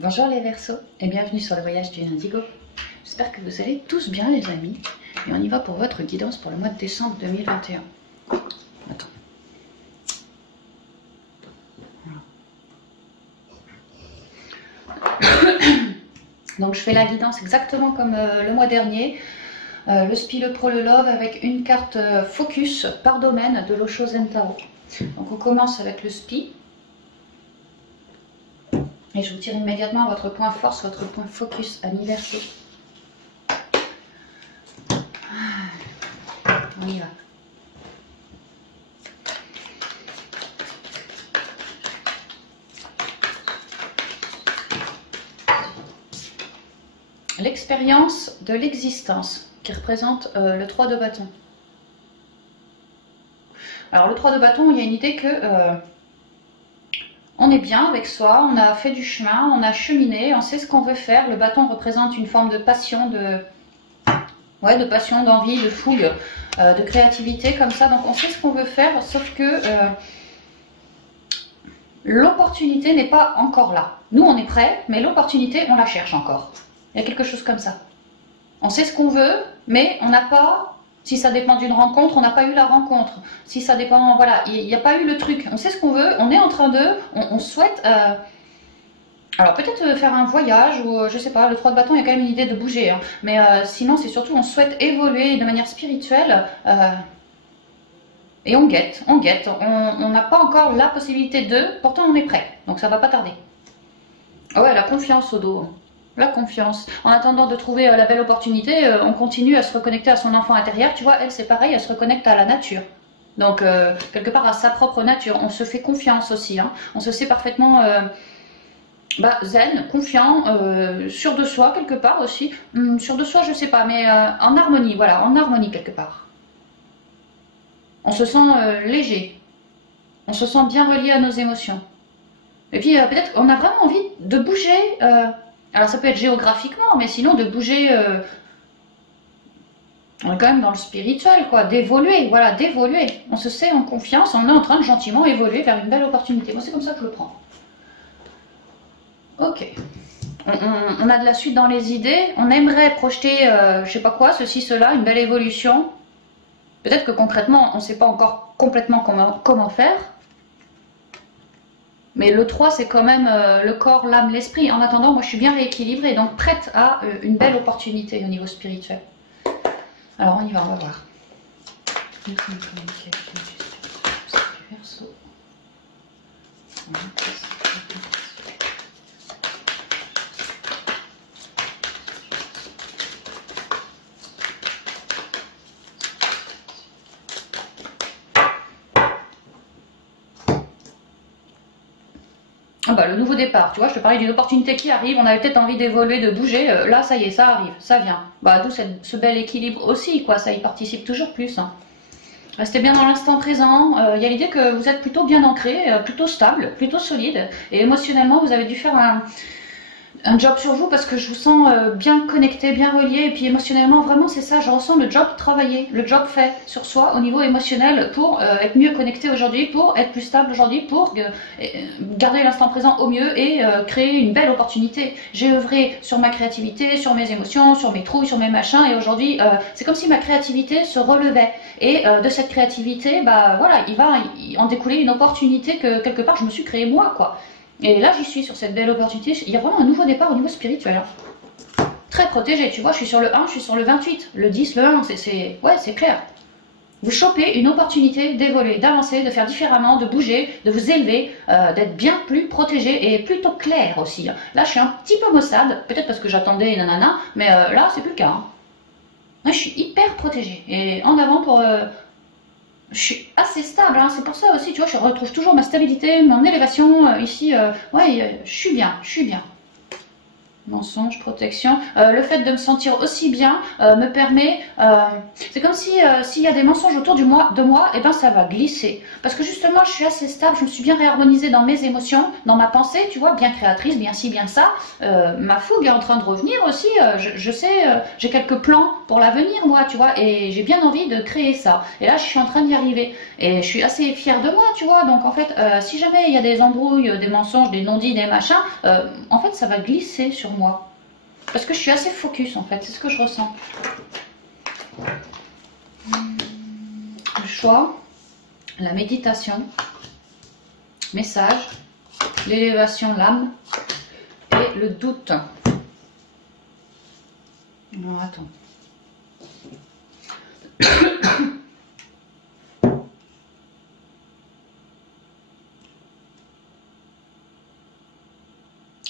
Bonjour les Verseaux et bienvenue sur le voyage du Indigo. J'espère que vous allez tous bien les amis. Et on y va pour votre guidance pour le mois de décembre 2021. Attends. Donc je fais la guidance exactement comme le mois dernier. Le Spi, le Pro, le Love avec une carte focus par domaine de l'Osho Zen Tarot. Donc on commence avec le Spi. Et je vous tire immédiatement votre point force, votre point focus anniversaire. On y va. L'expérience de l'existence qui représente le 3 de bâton. Alors le 3 de bâton, il y a une idée que on est bien avec soi, on a fait du chemin, on a cheminé, on sait ce qu'on veut faire. Le bâton représente une forme de passion, de passion, d'envie, de fougue, de créativité comme ça. Donc on sait ce qu'on veut faire, sauf que l'opportunité n'est pas encore là. Nous on est prêts, mais l'opportunité on la cherche encore. Il y a quelque chose comme ça. On sait ce qu'on veut, mais on n'a pas... Si ça dépend d'une rencontre, on n'a pas eu la rencontre. Si ça dépend, voilà, il n'y a pas eu le truc. On sait ce qu'on veut, on est en train de, on souhaite, alors peut-être faire un voyage ou je sais pas, le 3 de bâton, il y a quand même une idée de bouger. Hein. Mais sinon, c'est surtout, on souhaite évoluer de manière spirituelle et on guette. On n'a pas encore la possibilité de, pourtant on est prêt. Donc ça va pas tarder. Ah ouais, la confiance au dos. La confiance. En attendant de trouver la belle opportunité, on continue à se reconnecter à son enfant intérieur. Tu vois, elle, c'est pareil, elle se reconnecte à la nature. Donc, quelque part à sa propre nature. On se fait confiance aussi. Hein. On se sait parfaitement zen, confiant, sûr de soi quelque part aussi. Sûr de soi, je sais pas, mais en harmonie, voilà, en harmonie quelque part. On se sent léger. On se sent bien relié à nos émotions. Et puis, peut-être qu'on a vraiment envie de bouger... alors ça peut être géographiquement, mais sinon de bouger, on est quand même dans le spirituel, quoi, d'évoluer, voilà, d'évoluer. On se sait en confiance, on est en train de gentiment évoluer vers une belle opportunité. Moi c'est comme ça que je le prends. Ok. On a de la suite dans les idées, on aimerait projeter, je sais pas quoi, ceci, cela, une belle évolution. Peut-être que concrètement, on ne sait pas encore complètement comment faire. Mais le 3, c'est quand même le corps, l'âme, l'esprit. En attendant, moi, je suis bien rééquilibrée, donc prête à une belle opportunité au niveau spirituel. Alors, on y va, on va voir. Ah bah, le nouveau départ, tu vois, je te parlais d'une opportunité qui arrive, on avait peut-être envie d'évoluer, de bouger, là ça y est, ça arrive, ça vient. Bah, d'où ce bel équilibre aussi, quoi, ça y participe toujours plus. Hein. Restez bien dans l'instant présent, il y a l'idée que vous êtes plutôt bien ancré, plutôt stable, plutôt solide, et émotionnellement vous avez dû faire un job sur vous parce que je vous sens bien connecté, bien relié, et puis émotionnellement, vraiment c'est ça, je ressens le job travaillé, le job fait sur soi au niveau émotionnel pour être mieux connecté aujourd'hui, pour être plus stable aujourd'hui, pour garder l'instant présent au mieux et créer une belle opportunité. J'ai œuvré sur ma créativité, sur mes émotions, sur mes trouilles, sur mes machins, et aujourd'hui c'est comme si ma créativité se relevait, et de cette créativité, bah voilà, il va en découler une opportunité que quelque part je me suis créée moi, quoi. Et là, j'y suis sur cette belle opportunité. Il y a vraiment un nouveau départ au niveau spirituel. Hein. Très protégé, tu vois, je suis sur le 1, je suis sur le 28. Le 10, le 1, ouais, c'est clair. Vous chopez une opportunité d'évoluer, d'avancer, de faire différemment, de bouger, de vous élever, d'être bien plus protégé et plutôt clair aussi. Hein. Là, je suis un petit peu maussade, peut-être parce que j'attendais nanana, mais là, c'est plus le cas. Hein. Là, je suis hyper protégée. Et en avant pour... je suis assez stable, hein. C'est pour ça aussi, tu vois, je retrouve toujours ma stabilité, mon élévation, ici, ouais, je suis bien, je suis bien. Mensonge, protection. Le fait de me sentir aussi bien me permet... c'est comme si s'il y a des mensonges autour de moi, et ben ça va glisser. Parce que justement, je suis assez stable, je me suis bien réharmonisée dans mes émotions, dans ma pensée, tu vois, bien créatrice, bien ci, bien ça. Ma fougue est en train de revenir aussi. Je sais, j'ai quelques plans pour l'avenir, moi, tu vois, et j'ai bien envie de créer ça. Et là, je suis en train d'y arriver. Et je suis assez fière de moi, tu vois. Donc, en fait, si jamais il y a des embrouilles, des mensonges, des non-dits, des machins, en fait, ça va glisser sur moi. Parce que je suis assez focus, en fait. C'est ce que je ressens. Le choix, la méditation, message, l'élévation, l'âme et le doute. Non, attends.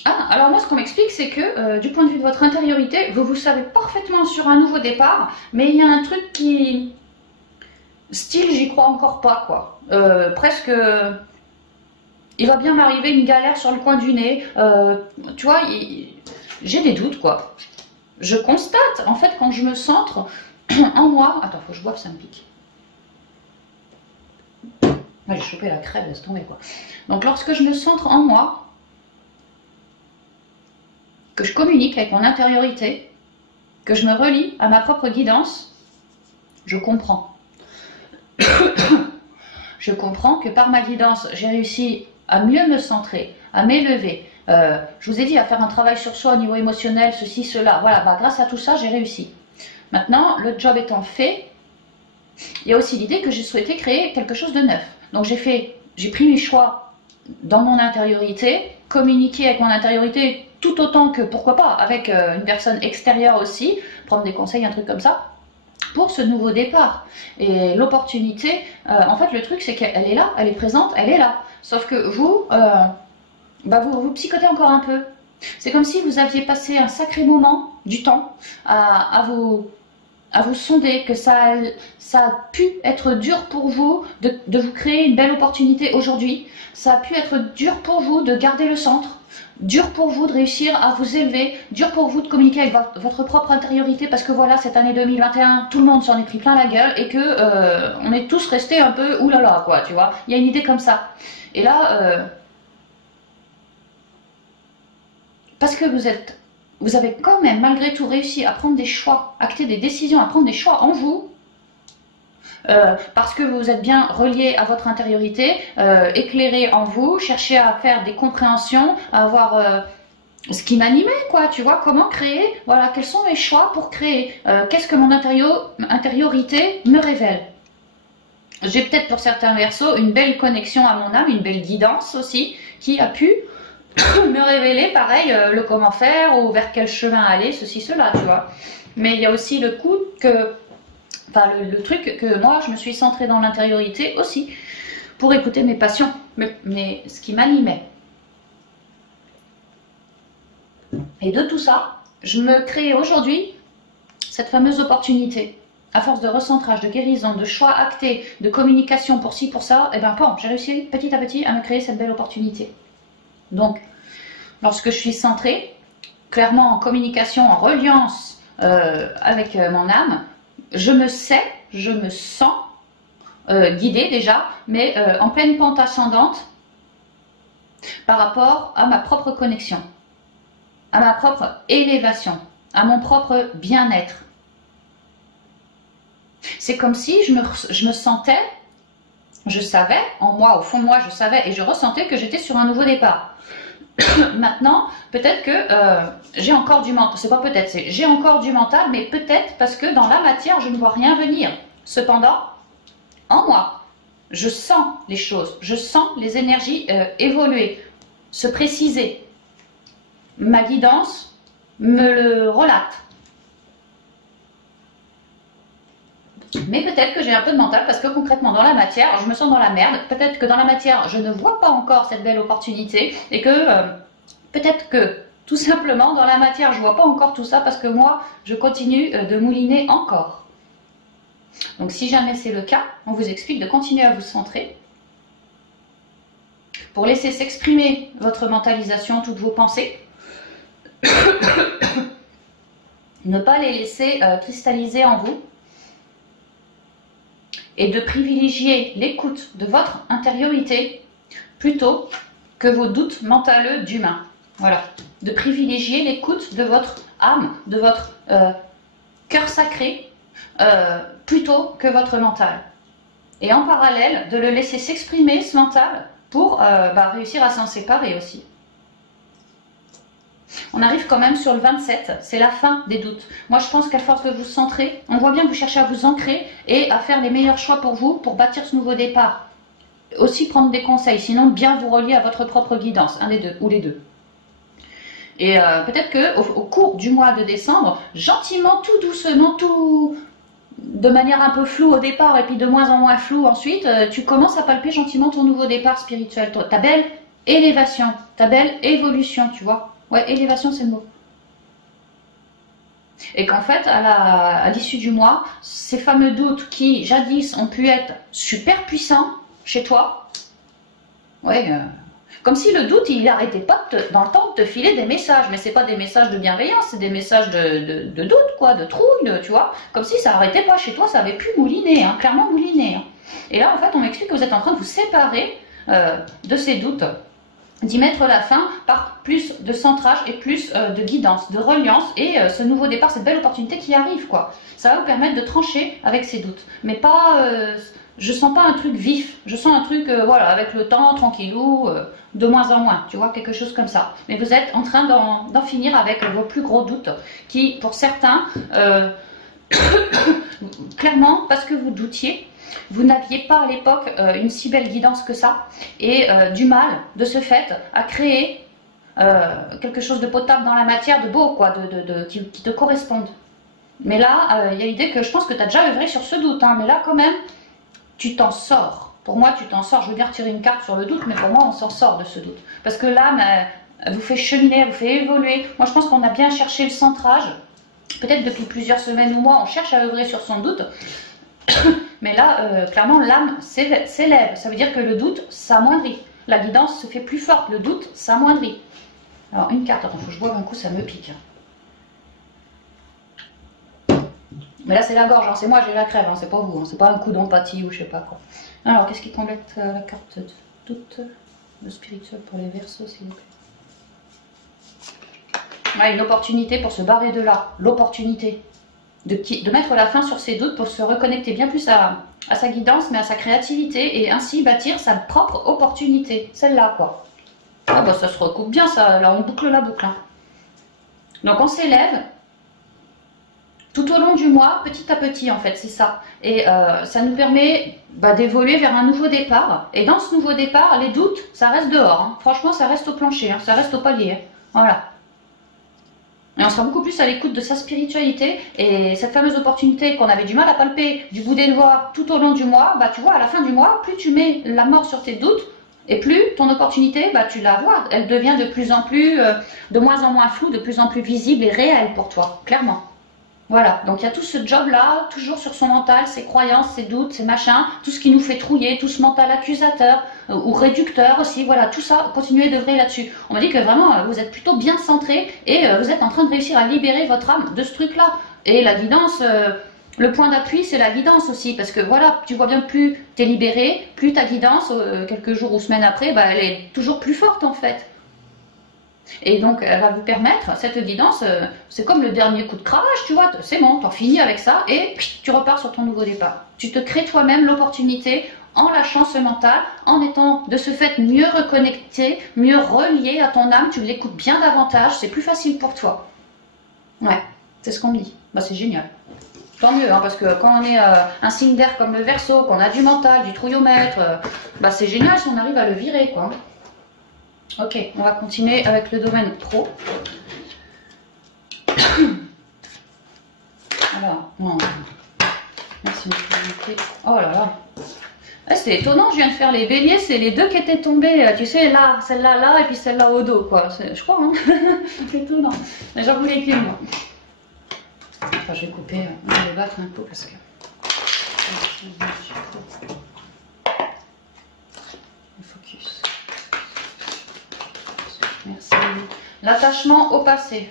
Ah, alors moi ce qu'on m'explique c'est que du point de vue de votre intériorité, vous savez parfaitement sur un nouveau départ, mais il y a un truc qui... Style, j'y crois encore pas quoi. Presque... il va bien m'arriver une galère sur le coin du nez. Tu vois, j'ai des doutes quoi. Je constate en fait quand je me centre en moi... Attends, faut que je boive, ça me pique. Ah, j'ai chopé la crève, laisse tomber quoi. Donc lorsque je me centre en moi, que je communique avec mon intériorité, que je me relie à ma propre guidance, je comprends. Je comprends que par ma guidance, j'ai réussi à mieux me centrer, à m'élever. Je vous ai dit, à faire un travail sur soi au niveau émotionnel, ceci, cela. Voilà, bah, grâce à tout ça, j'ai réussi. Maintenant, le job étant fait, il y a aussi l'idée que j'ai souhaité créer quelque chose de neuf. Donc j'ai pris mes choix dans mon intériorité, communiquer avec mon intériorité tout autant que, pourquoi pas, avec une personne extérieure aussi, prendre des conseils, un truc comme ça, pour ce nouveau départ. Et l'opportunité, en fait, le truc, c'est qu'elle est là, elle est présente, elle est là. Sauf que vous, vous psychotez encore un peu. C'est comme si vous aviez passé un sacré moment, du temps, à vous sonder, que ça a pu être dur pour vous de vous créer une belle opportunité aujourd'hui. Ça a pu être dur pour vous de garder le centre, dur pour vous de réussir à vous élever, dur pour vous de communiquer avec votre propre intériorité, parce que voilà, cette année 2021, tout le monde s'en est pris plein la gueule et que on est tous restés un peu oulala quoi, tu vois. Il y a une idée comme ça. Et là, parce que vous avez quand même malgré tout réussi à prendre des choix, acter des décisions, à prendre des choix en vous, parce que vous êtes bien relié à votre intériorité, éclairé en vous, cherchez à faire des compréhensions, à avoir ce qui m'animait, quoi, tu vois, comment créer, voilà, quels sont mes choix pour créer, qu'est-ce que mon intériorité me révèle. J'ai peut-être pour certains versos une belle connexion à mon âme, une belle guidance aussi, qui a pu me révéler, pareil, le comment faire, ou vers quel chemin aller, ceci, cela, tu vois. Mais il y a aussi le coup que... Enfin, le truc que moi, je me suis centrée dans l'intériorité aussi, pour écouter mes passions, mais ce qui m'animait. Et de tout ça, je me crée aujourd'hui cette fameuse opportunité. À force de recentrage, de guérison, de choix actés, de communication pour ci, pour ça, et ben j'ai réussi petit à petit à me créer cette belle opportunité. Donc, lorsque je suis centrée, clairement en communication, en reliance avec mon âme, je me sens guidée déjà, mais en pleine pente ascendante par rapport à ma propre connexion, à ma propre élévation, à mon propre bien-être. C'est comme si je me sentais, je savais, en moi, au fond de moi, je savais et je ressentais que j'étais sur un nouveau départ. Maintenant, peut-être que j'ai encore du mental, c'est pas peut-être, c'est j'ai encore du mental, mais peut-être parce que dans la matière, je ne vois rien venir. Cependant, en moi, je sens les choses, je sens les énergies évoluer, se préciser. Ma guidance me le relate. Mais peut-être que j'ai un peu de mental parce que concrètement dans la matière, je me sens dans la merde. Peut-être que dans la matière, je ne vois pas encore cette belle opportunité et que peut-être que tout simplement dans la matière, je ne vois pas encore tout ça parce que moi, je continue de mouliner encore. Donc si jamais c'est le cas, on vous explique de continuer à vous centrer pour laisser s'exprimer votre mentalisation, toutes vos pensées. Ne pas les laisser cristalliser en vous. Et de privilégier l'écoute de votre intériorité plutôt que vos doutes mentaux d'humain. Voilà. De privilégier l'écoute de votre âme, de votre cœur sacré, plutôt que votre mental. Et en parallèle, de le laisser s'exprimer, ce mental, pour réussir à s'en séparer aussi. On arrive quand même sur le 27, c'est la fin des doutes. Moi je pense qu'à force de vous centrer, on voit bien que vous cherchez à vous ancrer et à faire les meilleurs choix pour vous, pour bâtir ce nouveau départ. Aussi prendre des conseils, sinon bien vous relier à votre propre guidance, un des deux, ou les deux. Et peut-être qu'au cours du mois de décembre, gentiment, tout doucement, tout de manière un peu floue au départ et puis de moins en moins floue ensuite, tu commences à palper gentiment ton nouveau départ spirituel, ta belle élévation, ta belle évolution, tu vois. Ouais, élévation, c'est le mot. Et qu'en fait, à l'issue du mois, ces fameux doutes qui, jadis, ont pu être super puissants chez toi, ouais, comme si le doute, il n'arrêtait pas dans le temps de te filer des messages. Mais c'est pas des messages de bienveillance, c'est des messages de doute, quoi, de trouille, tu vois. Comme si ça n'arrêtait pas chez toi, ça avait pu mouliner, hein, clairement mouliner. Hein. Et là, en fait, on m'explique que vous êtes en train de vous séparer de ces doutes, d'y mettre la fin par plus de centrage et plus de guidance, de reliance et ce nouveau départ, cette belle opportunité qui arrive, quoi. Ça va vous permettre de trancher avec ces doutes. Mais pas, je sens pas un truc vif, je sens un truc, voilà, avec le temps, tranquillou, de moins en moins, tu vois, quelque chose comme ça. Mais vous êtes en train d'en finir avec vos plus gros doutes qui, pour certains, clairement, parce que vous doutiez, vous n'aviez pas à l'époque une si belle guidance que ça et du mal de ce fait à créer quelque chose de potable dans la matière, de beau quoi, qui te corresponde. Mais là, il y a l'idée que je pense que tu as déjà œuvré sur ce doute, hein, mais là quand même, tu t'en sors. Pour moi, tu t'en sors. Je veux bien retirer une carte sur le doute, mais pour moi, on s'en sort de ce doute. Parce que l'âme, elle vous fait cheminer, elle vous fait évoluer. Moi, je pense qu'on a bien cherché le centrage. Peut-être depuis plusieurs semaines ou mois, on cherche à œuvrer sur son doute. Mais là, clairement, l'âme s'élève. Ça veut dire que le doute s'amoindrit. La guidance se fait plus forte. Le doute s'amoindrit. Alors, une carte. Attends, il faut que je boive un coup, ça me pique. Mais là, c'est la gorge. Hein. C'est moi, j'ai la crève. Hein. C'est pas vous. Hein. C'est pas un coup d'empathie ou je sais pas quoi. Alors, qu'est-ce qui complète la carte de doute? Le spirituel pour les Verseaux, s'il vous plaît. Ah, une opportunité pour se barrer de là. L'opportunité. De mettre la fin sur ses doutes pour se reconnecter bien plus à sa guidance, mais à sa créativité et ainsi bâtir sa propre opportunité. Celle-là, quoi. Ah bah ça se recoupe bien, ça. Là, on boucle la boucle. Hein. Donc, on s'élève tout au long du mois, petit à petit, en fait, c'est ça. Et ça nous permet d'évoluer vers un nouveau départ. Et dans ce nouveau départ, les doutes, ça reste dehors. Hein. Franchement, ça reste au plancher, hein. Ça reste au palier. Hein. Voilà. Et on sera beaucoup plus à l'écoute de sa spiritualité et cette fameuse opportunité qu'on avait du mal à palper du bout des doigts tout au long du mois, tu vois, à la fin du mois, plus tu mets la mort sur tes doutes et plus ton opportunité, tu la vois. Elle devient de plus en plus, de moins en moins floue, de plus en plus visible et réelle pour toi, clairement. Voilà, donc il y a tout ce job-là, toujours sur son mental, ses croyances, ses doutes, ses machins, tout ce qui nous fait trouiller, tout ce mental accusateur ou réducteur aussi, voilà, tout ça, continuez d'œuvrer là-dessus. On me dit que vraiment, vous êtes plutôt bien centré et vous êtes en train de réussir à libérer votre âme de ce truc-là. Et la guidance, le point d'appui, c'est la guidance aussi, parce que voilà, tu vois bien que plus tu es libéré, plus ta guidance, quelques jours ou semaines après, elle est toujours plus forte en fait. Et donc, elle va vous permettre, cette guidance, c'est comme le dernier coup de cravache, tu vois, c'est bon, t'en finis avec ça et tu repars sur ton nouveau départ. Tu te crées toi-même l'opportunité en lâchant ce mental, en étant de ce fait mieux reconnecté, mieux relié à ton âme, tu l'écoutes bien davantage, c'est plus facile pour toi. Ouais, c'est ce qu'on me dit. C'est génial. Tant mieux, hein, parce que quand on est un signe d'air comme le Verseau, qu'on a du mental, du trouillomètre, c'est génial si on arrive à le virer, quoi. Ok, on va continuer avec le domaine pro. Alors, non. Merci, oh là là. C'est étonnant, je viens de faire les béliers, c'est les deux qui étaient tombés, tu sais, là, celle-là, là, et puis celle-là au dos, quoi. Je crois, hein. C'est étonnant. Mais j'en voulais qu'une, moi. Enfin, je vais couper, je vais battre un peu parce que... Focus. Merci. L'attachement au passé.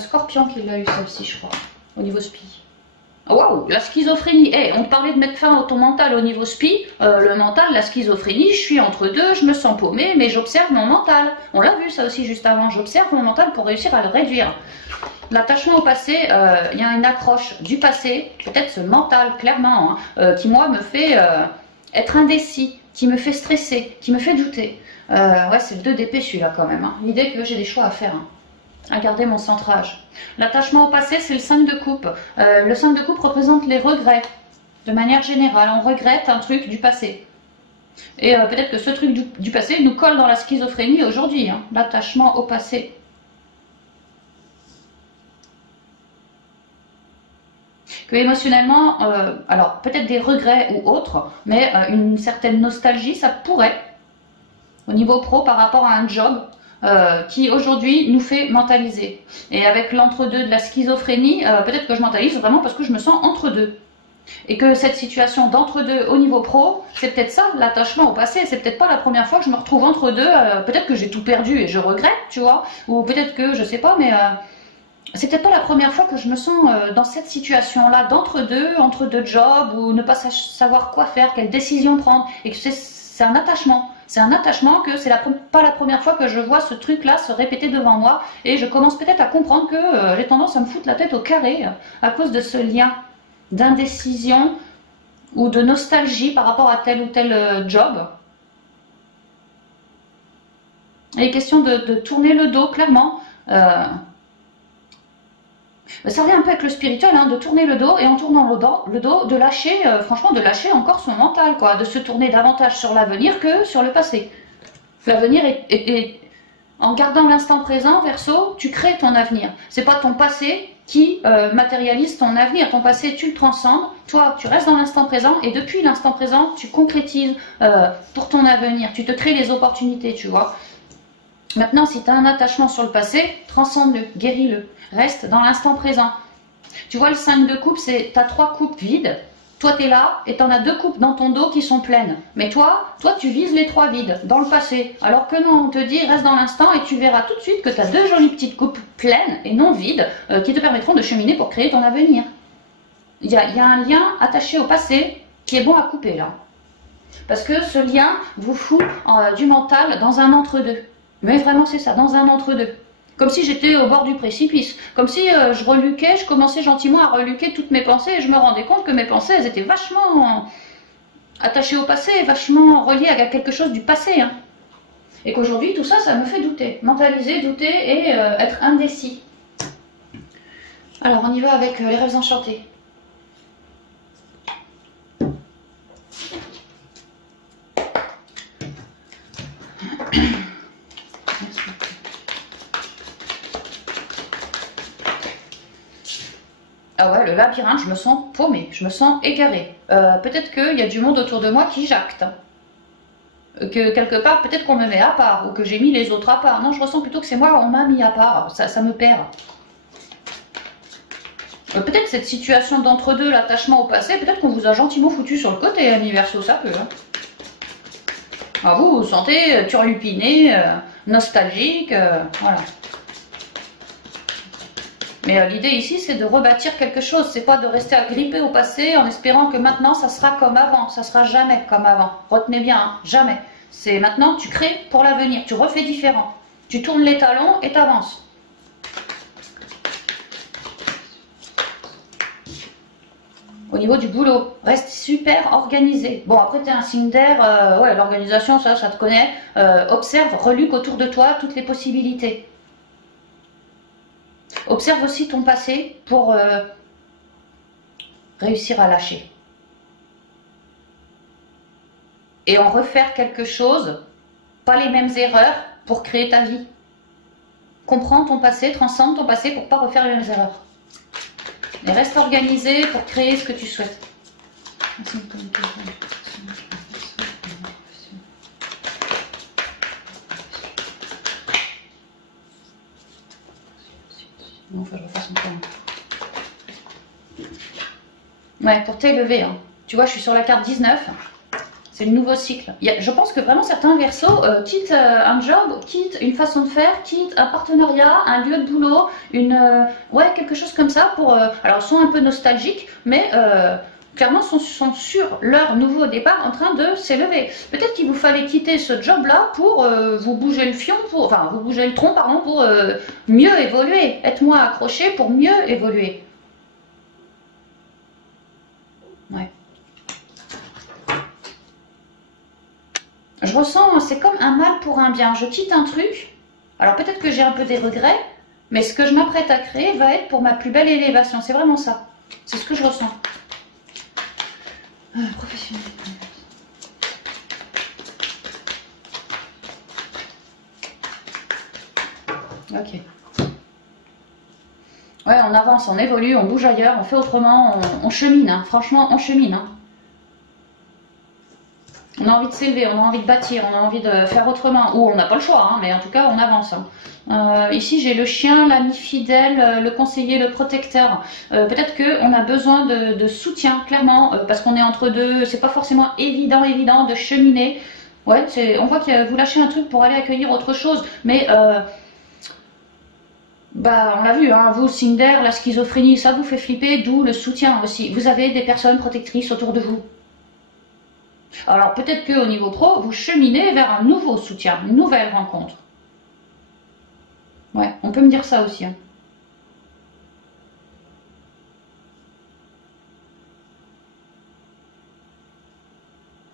Scorpion qui l'a eu celle-ci, je crois, au niveau spi. Waouh, la schizophrénie. Hey, on te parlait de mettre fin à ton mental au niveau spi. Le mental, la schizophrénie, je suis entre deux, je me sens paumée, mais j'observe mon mental. On l'a vu ça aussi juste avant. J'observe mon mental pour réussir à le réduire. L'attachement au passé, il y a une accroche du passé, peut-être ce mental, clairement, hein, qui moi me fait être indécis, qui me fait stresser, qui me fait douter. Ouais, c'est le 2 d'épée celui-là quand même. Hein. L'idée que j'ai des choix à faire. Hein. À garder mon centrage. L'attachement au passé, c'est le 5 de coupe. Le 5 de coupe représente les regrets. De manière générale, on regrette un truc du passé. Et peut-être que ce truc du passé nous colle dans la schizophrénie aujourd'hui. Hein. L'attachement au passé. Que émotionnellement, alors peut-être des regrets ou autres, mais une certaine nostalgie, ça pourrait, au niveau pro, par rapport à un job qui aujourd'hui nous fait mentaliser. Et avec l'entre-deux de la schizophrénie, peut-être que je mentalise vraiment parce que je me sens entre deux. Et que cette situation d'entre-deux au niveau pro, c'est peut-être ça, l'attachement au passé. C'est peut-être pas la première fois que je me retrouve entre deux. Peut-être que j'ai tout perdu et je regrette, tu vois. Ou peut-être que, je sais pas, mais c'est peut-être pas la première fois que je me sens dans cette situation-là, d'entre-deux, entre deux jobs, ou ne pas savoir quoi faire, quelle décision prendre. Et que c'est un attachement. C'est un attachement que c'est pas la première fois que je vois ce truc-là se répéter devant moi. Et je commence peut-être à comprendre que j'ai tendance à me foutre la tête au carré à cause de ce lien d'indécision ou de nostalgie par rapport à tel ou tel job. Il est question de tourner le dos, clairement. Ça revient un peu avec le spirituel, hein, de tourner le dos et en tournant le dos de lâcher, franchement, de lâcher encore son mental, quoi, de se tourner davantage sur l'avenir que sur le passé. L'avenir est en gardant l'instant présent, Verseau, tu crées ton avenir. C'est pas ton passé qui matérialise ton avenir. Ton passé, tu le transcendes. Toi, tu restes dans l'instant présent et depuis l'instant présent, tu concrétises pour ton avenir. Tu te crées les opportunités, tu vois. Maintenant, si tu as un attachement sur le passé, transcende-le, guéris-le. Reste dans l'instant présent. Tu vois, le 5 de coupe, c'est tu as 3 coupes vides. Toi, tu es là et tu en as 2 coupes dans ton dos qui sont pleines. Mais toi, tu vises les 3 vides, dans le passé. Alors que non, on te dit, reste dans l'instant et tu verras tout de suite que tu as 2 jolies petites coupes pleines et non vides qui te permettront de cheminer pour créer ton avenir. Il y a un lien attaché au passé qui est bon à couper là. Parce que ce lien vous fout du mental dans un entre-deux. Mais vraiment, c'est ça, dans un entre-deux. Comme si j'étais au bord du précipice. Comme si je reluquais, je commençais gentiment à reluquer toutes mes pensées et je me rendais compte que mes pensées, elles étaient vachement attachées au passé, vachement reliées à quelque chose du passé. Hein. Et qu'aujourd'hui, tout ça, ça me fait douter. Mentaliser, douter et être indécis. Alors, on y va avec les rêves enchantés. Ah ouais, le labyrinthe, je me sens paumée, je me sens égarée. Peut-être qu'il y a du monde autour de moi qui jacte. Que quelque part, peut-être qu'on me met à part, ou que j'ai mis les autres à part. Non, je ressens plutôt que c'est moi, on m'a mis à part. Ça me perd. Peut-être cette situation d'entre-deux, l'attachement au passé, peut-être qu'on vous a gentiment foutu sur le côté, Universo, ça peut. Hein. Ah, vous vous sentez turlupiné, nostalgique, voilà. Mais l'idée ici, c'est de rebâtir quelque chose. C'est pas de rester agrippé au passé en espérant que maintenant, ça sera comme avant. Ça sera jamais comme avant. Retenez bien, hein, jamais. C'est maintenant, tu crées pour l'avenir. Tu refais différent. Tu tournes les talons et t'avances. Au niveau du boulot, reste super organisé. Bon, après, tu es un signe d'air. Ouais, l'organisation, ça te connaît. Observe, reluque autour de toi toutes les possibilités. Observe aussi ton passé pour réussir à lâcher. Et en refaire quelque chose, pas les mêmes erreurs pour créer ta vie. Comprends ton passé, transcende ton passé pour ne pas refaire les mêmes erreurs. Et reste organisé pour créer ce que tu souhaites. Non, faut que je refasse mon plan. Ouais, pour t'élever. Hein. Tu vois, je suis sur la carte 19. C'est le nouveau cycle. Je pense que vraiment certains Verseaux quittent un job, quittent une façon de faire, quittent un partenariat, un lieu de boulot, ouais, quelque chose comme ça pour... alors, sont un peu nostalgiques, mais clairement sont sur leur nouveau départ en train de s'élever. Peut-être qu'il vous fallait quitter ce job-là pour vous bouger le fion, enfin, vous bouger le tronc, pardon, pour mieux évoluer, être moins accroché pour mieux évoluer. Ouais. Je ressens, c'est comme un mal pour un bien. Je quitte un truc, alors peut-être que j'ai un peu des regrets, mais ce que je m'apprête à créer va être pour ma plus belle élévation. C'est vraiment ça. C'est ce que je ressens. Professionnel. Ok. Ouais, on avance, on évolue, on bouge ailleurs, on fait autrement, on chemine. Hein. Franchement, on chemine. Hein. On a envie de s'élever, on a envie de bâtir, on a envie de faire autrement. Ou on n'a pas le choix, hein, mais en tout cas, on avance. Hein. Ici, j'ai le chien, l'ami fidèle, le conseiller, le protecteur. Peut-être qu'on a besoin de soutien, clairement, parce qu'on est entre deux. C'est pas forcément évident de cheminer. Ouais, on voit que vous lâchez un truc pour aller accueillir autre chose. Mais, bah, on l'a vu, hein, vous, Cinder, la schizophrénie, ça vous fait flipper, d'où le soutien aussi. Vous avez des personnes protectrices autour de vous. Alors peut-être qu'au niveau pro, vous cheminez vers un nouveau soutien, une nouvelle rencontre. Ouais, on peut me dire ça aussi. Hein.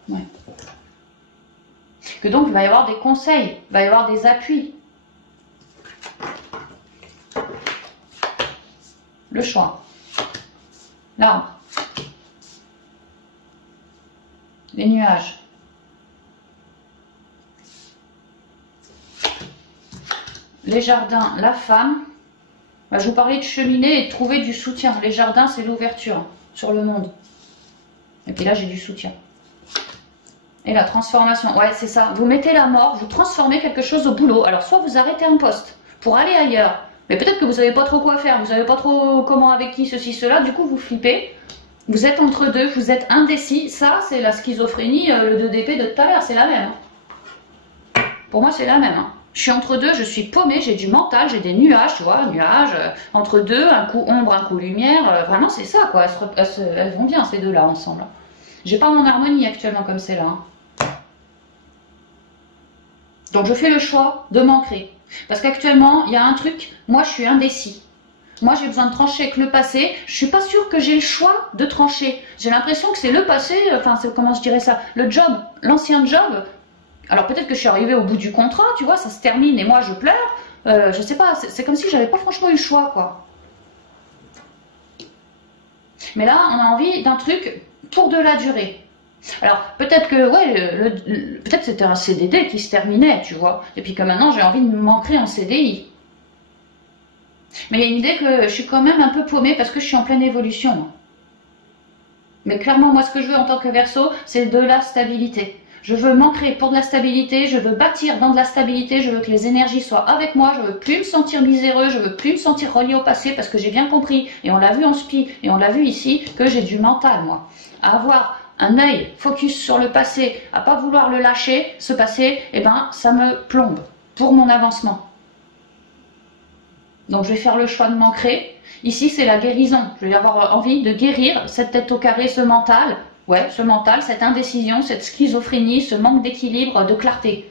Ouais. Que donc il va y avoir des conseils, il va y avoir des appuis. Le choix. L'arbre. Les nuages. Les jardins, la femme. Bah, je vous parlais de cheminer et de trouver du soutien. Les jardins, c'est l'ouverture sur le monde. Et puis là, j'ai du soutien. Et la transformation. Ouais, c'est ça. Vous mettez la mort, vous transformez quelque chose au boulot. Alors, soit vous arrêtez un poste pour aller ailleurs. Mais peut-être que vous savez pas trop quoi faire. Vous savez pas trop comment, avec qui, ceci, cela. Du coup, vous flippez. Vous êtes entre deux, vous êtes indécis. Ça, c'est la schizophrénie, le 2DP de tout à l'heure, c'est la même. Pour moi, c'est la même. Je suis entre deux, je suis paumée, j'ai du mental, j'ai des nuages, tu vois, nuages, entre deux, un coup ombre, un coup lumière. Vraiment, c'est ça, quoi. Elles vont bien, ces deux-là, ensemble. J'ai pas mon harmonie actuellement comme c'est là. Donc, je fais le choix de m'ancrer. Parce qu'actuellement, il y a un truc, moi, je suis indécis. Moi, j'ai besoin de trancher avec le passé. Je suis pas sûre que j'ai le choix de trancher. J'ai l'impression que c'est le passé, enfin, comment je dirais ça, le job, l'ancien job. Alors peut-être que je suis arrivée au bout du contrat, tu vois, ça se termine et moi je pleure. Je sais pas, c'est comme si j'avais pas franchement eu le choix, quoi. Mais là, on a envie d'un truc pour de la durée. Alors peut-être que, ouais, peut-être c'était un CDD qui se terminait, tu vois. Et puis que maintenant j'ai envie de m'ancrer en CDI. Mais il y a une idée que je suis quand même un peu paumée parce que je suis en pleine évolution. Mais clairement, moi, ce que je veux en tant que Verseau, c'est de la stabilité. Je veux m'ancrer pour de la stabilité, je veux bâtir dans de la stabilité, je veux que les énergies soient avec moi, je veux plus me sentir miséreux, je veux plus me sentir relié au passé parce que j'ai bien compris, et on l'a vu en spi, et on l'a vu ici, que j'ai du mental, moi. À avoir un œil focus sur le passé, à pas vouloir le lâcher, ce passé, eh ben, ça me plombe pour mon avancement. Donc je vais faire le choix de m'ancrer. Ici, c'est la guérison. Je vais avoir envie de guérir cette tête au carré, ce mental. Ouais, ce mental, cette indécision, cette schizophrénie, ce manque d'équilibre, de clarté.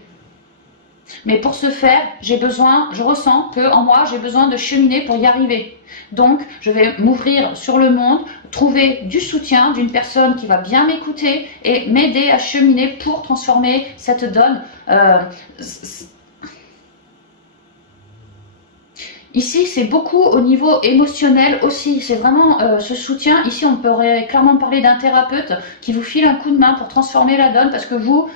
Mais pour ce faire, j'ai besoin, je ressens qu'en moi, j'ai besoin de cheminer pour y arriver. Donc, je vais m'ouvrir sur le monde, trouver du soutien d'une personne qui va bien m'écouter et m'aider à cheminer pour transformer cette donne. Ici, c'est beaucoup au niveau émotionnel aussi. C'est vraiment ce soutien. Ici, on pourrait clairement parler d'un thérapeute qui vous file un coup de main pour transformer la donne parce que vous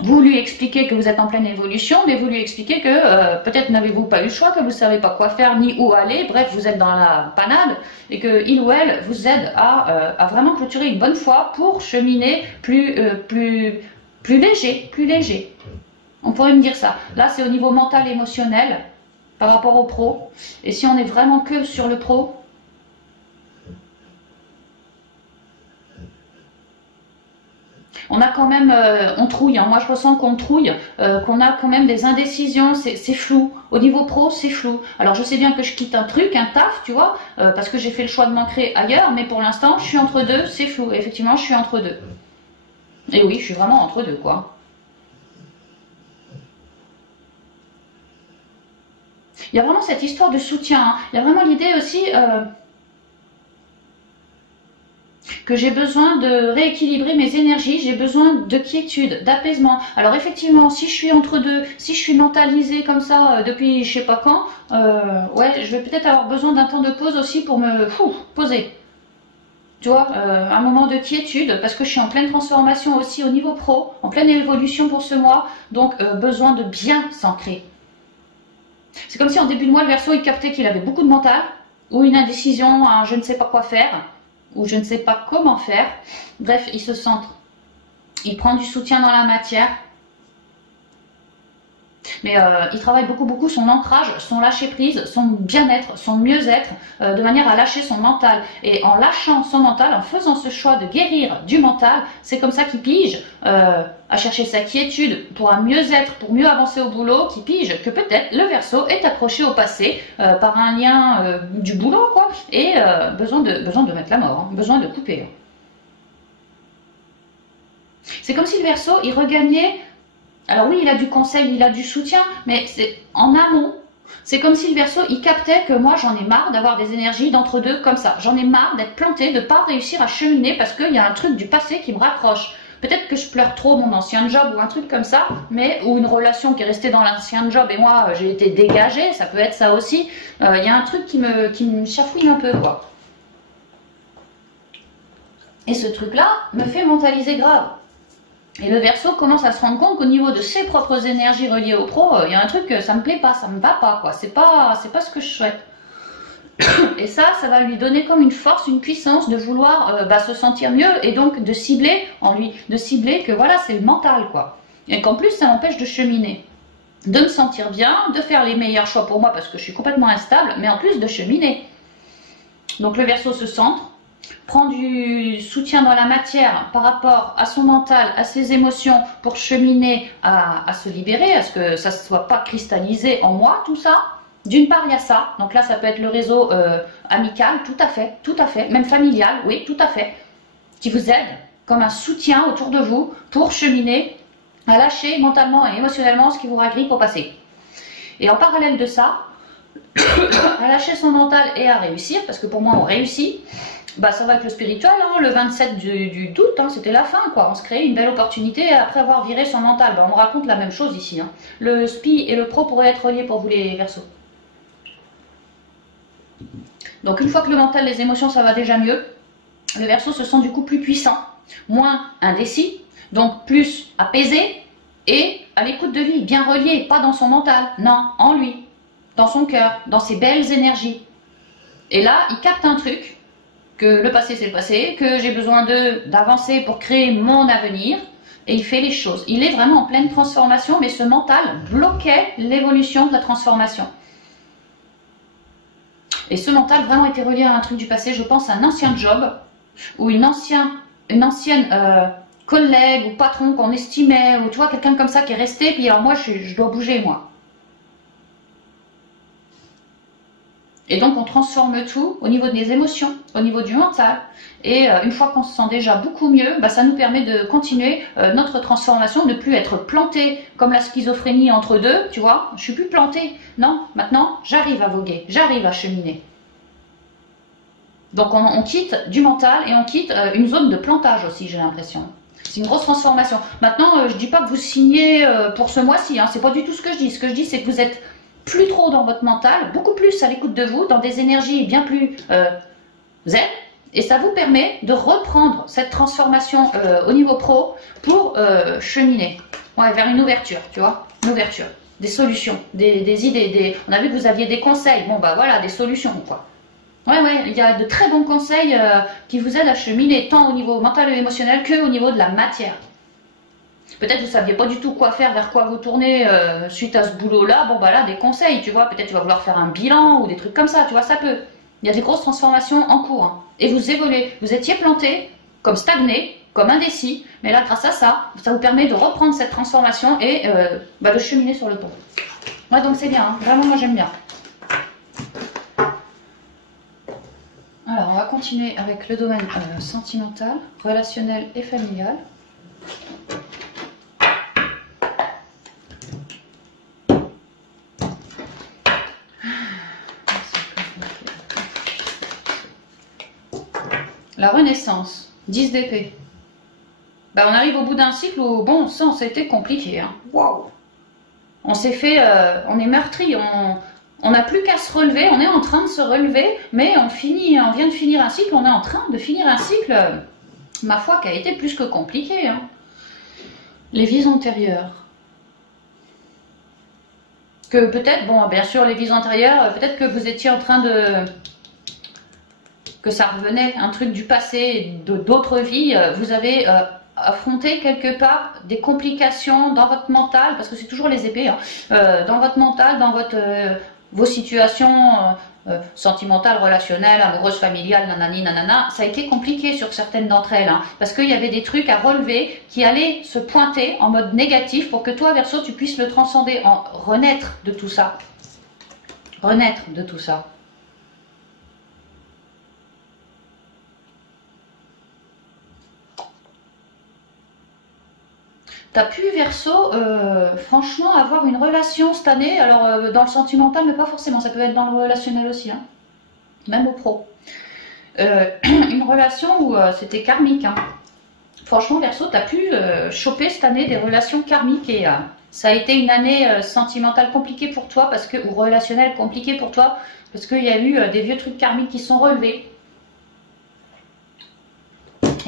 lui expliquez que vous êtes en pleine évolution, mais vous lui expliquez que peut-être n'avez-vous pas eu le choix, que vous ne savez pas quoi faire ni où aller. Bref, vous êtes dans la panade et qu'il ou elle vous aide à vraiment clôturer une bonne fois pour cheminer plus léger. On pourrait me dire ça. Là, c'est au niveau mental, émotionnel. Par rapport au pro. Et si on est vraiment que sur le pro, On a quand même, on trouille, hein. Moi je ressens qu'on trouille, qu'on a quand même des indécisions, c'est flou. Au niveau pro, c'est flou. Alors je sais bien que je quitte un truc, un taf, tu vois, parce que j'ai fait le choix de m'ancrer ailleurs, mais pour l'instant, je suis entre deux, c'est flou. Et effectivement, je suis entre deux. Et oui, je suis vraiment entre deux, quoi. Il y a vraiment cette histoire de soutien, hein. Il y a vraiment l'idée aussi que j'ai besoin de rééquilibrer mes énergies, j'ai besoin de quiétude, d'apaisement. Alors effectivement, si je suis entre deux, si je suis mentalisée comme ça depuis je sais pas quand, ouais, je vais peut-être avoir besoin d'un temps de pause aussi pour me poser. Tu vois, un moment de quiétude, parce que je suis en pleine transformation aussi au niveau pro, en pleine évolution pour ce mois, donc besoin de bien s'ancrer. C'est comme si en début de mois, le Verseau, il captait qu'il avait beaucoup de mental, ou une indécision, un je ne sais pas quoi faire, ou je ne sais pas comment faire. Bref, il se centre. Il prend du soutien dans la matière. Mais il travaille beaucoup son ancrage, son lâcher-prise, son bien-être, son mieux-être, de manière à lâcher son mental. Et en lâchant son mental, en faisant ce choix de guérir du mental, c'est comme ça qu'il pige à chercher sa quiétude pour un mieux-être, pour mieux avancer au boulot, qui pige que peut-être le Verseau est accroché au passé par un lien du boulot, quoi, et besoin de mettre la mort, hein, besoin de couper. Hein. C'est comme si le Verseau, il regagnait. Alors oui, il a du conseil, il a du soutien, mais c'est en amont. C'est comme si le Verseau, il captait que moi, j'en ai marre d'avoir des énergies d'entre-deux comme ça. J'en ai marre d'être planté, de ne pas réussir à cheminer parce qu'il y a un truc du passé qui me raccroche. Peut-être que je pleure trop mon ancien job ou un truc comme ça, mais ou une relation qui est restée dans l'ancien job et moi, j'ai été dégagée, ça peut être ça aussi. Il y a un truc qui me chafouine un peu, quoi. Et ce truc-là me fait mentaliser grave. Et le Verseau commence à se rendre compte qu'au niveau de ses propres énergies reliées au pro, il y a un truc que ça me plaît pas, ça me va pas, quoi. C'est pas ce que je souhaite. Et ça va lui donner comme une force, une puissance de vouloir se sentir mieux et donc de cibler en lui, de cibler que voilà, c'est le mental, quoi. Et qu'en plus, ça m'empêche de cheminer, de me sentir bien, de faire les meilleurs choix pour moi parce que je suis complètement instable, mais en plus de cheminer. Donc le Verseau se centre, prend du soutien dans la matière par rapport à son mental, à ses émotions pour cheminer à se libérer, à ce que ça ne soit pas cristallisé en moi, tout ça. D'une part, il y a ça. Donc là, ça peut être le réseau amical, tout à fait, même familial, oui, tout à fait, qui vous aide comme un soutien autour de vous pour cheminer à lâcher mentalement et émotionnellement ce qui vous agrippe au passé. Et en parallèle de ça, à lâcher son mental et à réussir, parce que pour moi, on réussit. Bah, ça va avec le spirituel, hein, le 27 d'août, hein, c'était la fin, quoi. On se crée une belle opportunité après avoir viré son mental. Bah, on raconte la même chose ici. Hein. Le SPI et le pro pourraient être reliés pour vous les Verseaux. Donc une fois que le mental, les émotions, ça va déjà mieux, le Verseau se sent du coup plus puissant, moins indécis, donc plus apaisé et à l'écoute de vie, bien relié, pas dans son mental, non, en lui, dans son cœur, dans ses belles énergies. Et là, il capte un truc, que le passé c'est le passé, que j'ai besoin d'avancer pour créer mon avenir, et il fait les choses. Il est vraiment en pleine transformation, mais ce mental bloquait l'évolution de la transformation. Et ce mental vraiment était relié à un truc du passé, je pense à un ancien job, ou une ancienne collègue ou patron qu'on estimait, ou tu vois, quelqu'un comme ça qui est resté, puis alors moi je dois bouger, moi. Et donc on transforme tout au niveau des émotions, au niveau du mental. Et une fois qu'on se sent déjà beaucoup mieux, bah, ça nous permet de continuer notre transformation, de ne plus être planté comme la schizophrénie entre deux, tu vois. Je suis plus planté. Non, maintenant j'arrive à voguer, j'arrive à cheminer. Donc on quitte du mental et on quitte une zone de plantage aussi, j'ai l'impression. C'est une grosse transformation. Maintenant, je ne dis pas que vous signez pour ce mois-ci, hein, c'est pas du tout ce que je dis. Ce que je dis, c'est que vous êtes plus trop dans votre mental, beaucoup plus à l'écoute de vous, dans des énergies bien plus zen, et ça vous permet de reprendre cette transformation au niveau pro pour cheminer vers une ouverture, tu vois, une ouverture, des solutions, des idées, on a vu que vous aviez des conseils, bon bah voilà, des solutions quoi. Ouais, il y a de très bons conseils qui vous aident à cheminer tant au niveau mental et émotionnel que au niveau de la matière. Peut-être vous ne saviez pas du tout quoi faire, vers quoi vous tourner suite à ce boulot-là. Bon, bah là, des conseils, tu vois. Peut-être tu vas vouloir faire un bilan ou des trucs comme ça, tu vois, ça peut. Il y a des grosses transformations en cours. Hein. Et vous évoluez. Vous étiez planté, comme stagné, comme indécis. Mais là, grâce à ça, ça vous permet de reprendre cette transformation et de cheminer sur le pont. Ouais, donc c'est bien, hein. Vraiment, moi j'aime bien. Alors, on va continuer avec le domaine sentimental, relationnel et familial. La renaissance, 10 d'épée. On arrive au bout d'un cycle où, bon, ça, c'était compliqué. Hein. Waouh! On s'est fait, on est meurtri, on n'a plus qu'à se relever, on est en train de se relever, mais on vient de finir un cycle, on est en train de finir un cycle, ma foi, qui a été plus que compliqué. Hein. Les vies antérieures. Que peut-être, bon, bien sûr, les vies antérieures, peut-être que vous étiez en train de... que ça revenait, un truc du passé, d'autres vies, vous avez affronté quelque part des complications dans votre mental, parce que c'est toujours les épées, hein, dans votre mental, dans vos situations sentimentales, relationnelles, amoureuses, familiales, nanani, nanana, ça a été compliqué sur certaines d'entre elles, hein, parce qu'il y avait des trucs à relever qui allaient se pointer en mode négatif pour que toi, Verseau, tu puisses le transcender, renaître de tout ça. Renaître de tout ça. Tu as pu, Verseau, franchement, avoir une relation cette année, alors dans le sentimental, mais pas forcément, ça peut être dans le relationnel aussi, hein, même au pro. Une relation où c'était karmique. Hein. Franchement, Verseau, tu as pu choper cette année des relations karmiques et ça a été une année sentimentale compliquée pour toi, ou relationnelle compliquée pour toi, parce qu'il y a eu des vieux trucs karmiques qui sont relevés.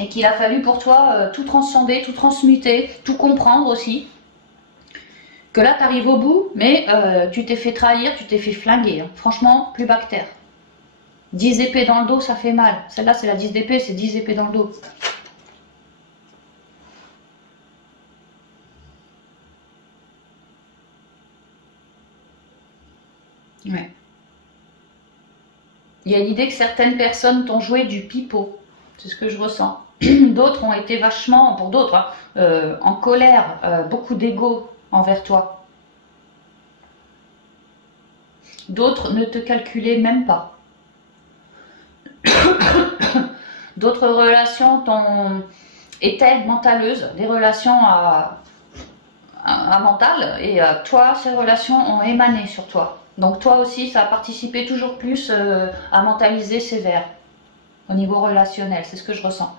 Et qu'il a fallu pour toi tout transcender, tout transmuter, tout comprendre aussi. Que là, tu arrives au bout, mais tu t'es fait trahir, tu t'es fait flinguer. Hein. Franchement, plus bactère. 10 épées dans le dos, ça fait mal. Celle-là, c'est la 10 d'épée, c'est 10 épées dans le dos. Ouais. Il y a l'idée que certaines personnes t'ont joué du pipeau. C'est ce que je ressens. D'autres ont été vachement, pour d'autres, hein, en colère, beaucoup d'ego envers toi. D'autres ne te calculaient même pas. D'autres relations étaient mentaleuses, des relations à mental, et toi, ces relations ont émané sur toi. Donc toi aussi, ça a participé toujours plus à mentaliser sévère au niveau relationnel, c'est ce que je ressens.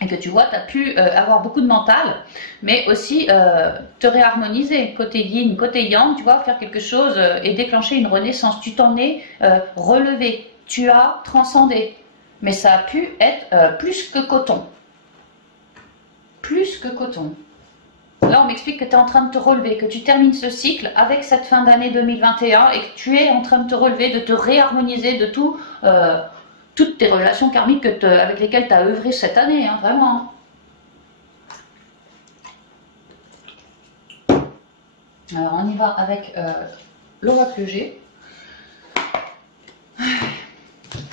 Et que tu vois, tu as pu avoir beaucoup de mental, mais aussi te réharmoniser, côté yin, côté yang, tu vois, faire quelque chose et déclencher une renaissance. Tu t'en es relevé, tu as transcendé, mais ça a pu être plus que coton. Plus que coton. Là, on m'explique que tu es en train de te relever, que tu termines ce cycle avec cette fin d'année 2021 et que tu es en train de te relever, de te réharmoniser de tout... toutes tes relations karmiques avec lesquelles tu as œuvré cette année, hein, vraiment. Alors, on y va avec l'oracle G.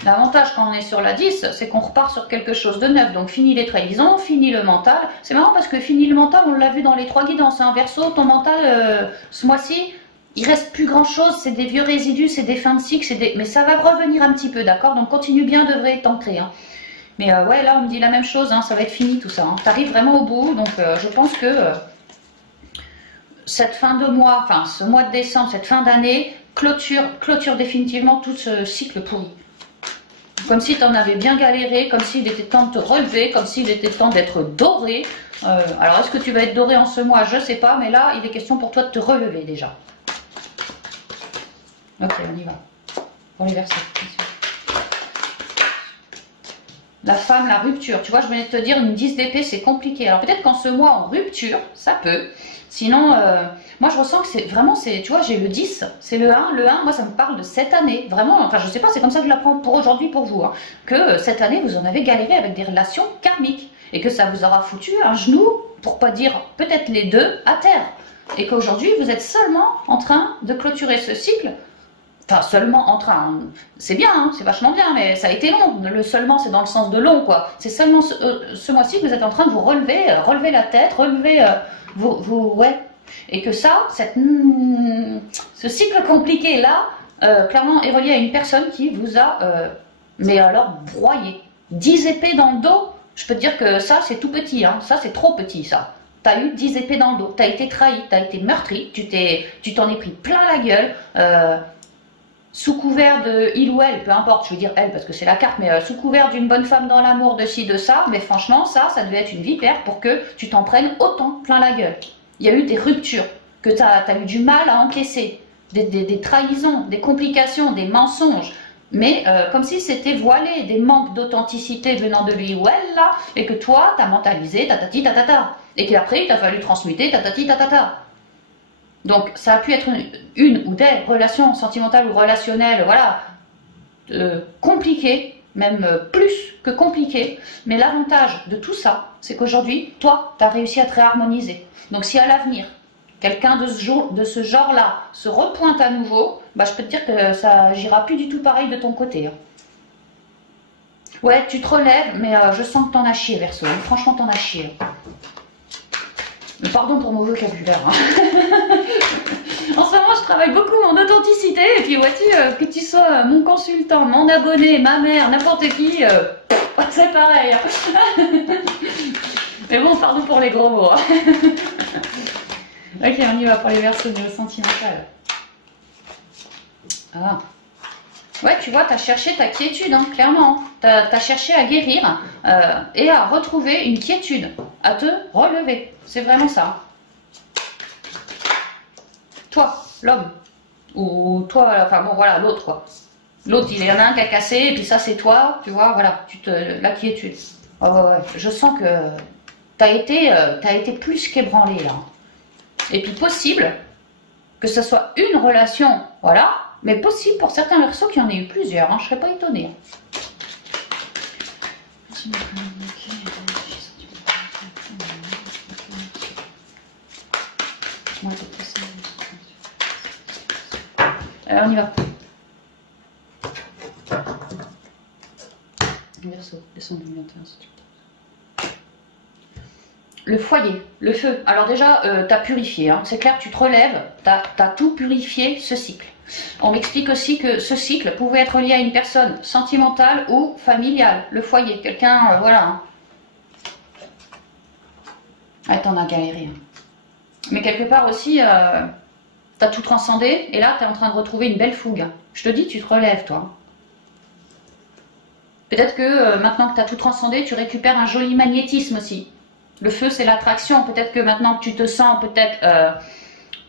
L'avantage quand on est sur la 10, c'est qu'on repart sur quelque chose de neuf. Donc, fini les trahisons, fini le mental. C'est marrant parce que fini le mental, on l'a vu dans les 3 guidances. Hein. Verseau, ton mental, ce mois-ci, il reste plus grand chose, c'est des vieux résidus, c'est des fins de cycle, mais ça va revenir un petit peu, d'accord? Donc continue bien d'œuvrer, t'ancrer. Hein. Mais ouais, là on me dit la même chose, hein, ça va être fini tout ça. Hein. Tu arrives vraiment au bout, donc je pense que cette fin de mois, enfin ce mois de décembre, cette fin d'année, clôture définitivement tout ce cycle pourri. Comme si tu en avais bien galéré, comme s'il était temps de te relever, comme s'il était temps d'être doré. Alors est-ce que tu vas être doré en ce mois? Je sais pas, mais là il est question pour toi de te relever déjà. Ok, on y va. Pour les versets. La femme, la rupture. Tu vois, je venais de te dire, une 10 d'épée, c'est compliqué. Alors peut-être qu'en ce mois, en rupture, ça peut. Sinon, moi je ressens que c'est vraiment, tu vois, j'ai le 10, c'est le 1. Le 1, moi ça me parle de cette année. Vraiment, enfin je sais pas, c'est comme ça que je l'apprends pour aujourd'hui, pour vous. Hein, que cette année, vous en avez galéré avec des relations karmiques. Et que ça vous aura foutu un genou, pour pas dire peut-être les deux, à terre. Et qu'aujourd'hui, vous êtes seulement en train de clôturer ce cycle Enfin, seulement en train, c'est bien, hein, c'est vachement bien, mais ça a été long. Le seulement, c'est dans le sens de long, quoi. C'est seulement ce mois-ci que vous êtes en train de vous relever, relever la tête, relever ouais. Et que ça, ce cycle compliqué-là, clairement est relié à une personne qui vous a, mais alors, broyé. 10 épées dans le dos, je peux te dire que ça, c'est tout petit, hein. Ça, c'est trop petit, ça. Tu as eu 10 épées dans le dos, tu as été trahi, tu as été meurtri, tu t'en es pris plein la gueule, sous couvert de il ou elle, peu importe, je veux dire elle parce que c'est la carte, mais sous couvert d'une bonne femme dans l'amour, de ci, de ça, mais franchement, ça devait être une vipère pour que tu t'en prennes autant plein la gueule. Il y a eu des ruptures, que tu as eu du mal à encaisser, des trahisons, des complications, des mensonges, mais comme si c'était voilé, des manques d'authenticité venant de lui ou elle, là, et que toi, t'as mentalisé, tatati, tatata, et qu'après, il t'a fallu transmuter, tatati, tatata. Donc, ça a pu être une ou des relations sentimentales ou relationnelles, voilà, compliquées, même plus que compliquées. Mais l'avantage de tout ça, c'est qu'aujourd'hui, toi, tu as réussi à te réharmoniser. Donc, si à l'avenir, quelqu'un de ce genre-là se repointe à nouveau, bah, je peux te dire que ça agira plus du tout pareil de ton côté. Hein. Ouais, tu te relèves, mais je sens que t'en as chié, Verseau. Hein. Franchement, t'en as chié. Pardon pour mon vocabulaire. Hein. En ce moment, je travaille beaucoup mon authenticité. Et puis, vois-tu, que tu sois mon consultant, mon abonné, ma mère, n'importe qui, c'est pareil. Hein. Mais bon, pardon pour les gros mots. Hein. Ok, on y va pour les Verseaux niveau sentimental. Ah. Ouais, tu vois, tu as cherché ta quiétude, hein, clairement. Tu as cherché à guérir et à retrouver une quiétude, à te relever. C'est vraiment ça. Toi, l'homme. Ou toi, enfin bon, voilà, l'autre, quoi. L'autre, il y en a un qui a cassé, et puis ça, c'est toi, tu vois, voilà, la quiétude. Oh, ouais, je sens que tu as été plus qu'ébranlé, là. Et puis, possible que ce soit une relation, voilà, mais possible pour certains Verseaux qu'il y en ait eu plusieurs, hein, je ne serais pas étonnée. On y va. Verseau, descendre du 21. Le foyer, le feu. Alors déjà, tu as purifié, hein. C'est clair, tu te relèves, tu as tout purifié ce cycle. On m'explique aussi que ce cycle pouvait être lié à une personne sentimentale ou familiale, le foyer, quelqu'un, voilà. Hein. Ah, t'en as galéré. Hein. Mais quelque part aussi, tu as tout transcendé, et là, tu es en train de retrouver une belle fougue. Je te dis, tu te relèves, toi. Peut-être que maintenant que tu as tout transcendé, tu récupères un joli magnétisme aussi. Le feu, c'est l'attraction. Peut-être que maintenant que tu te sens peut-être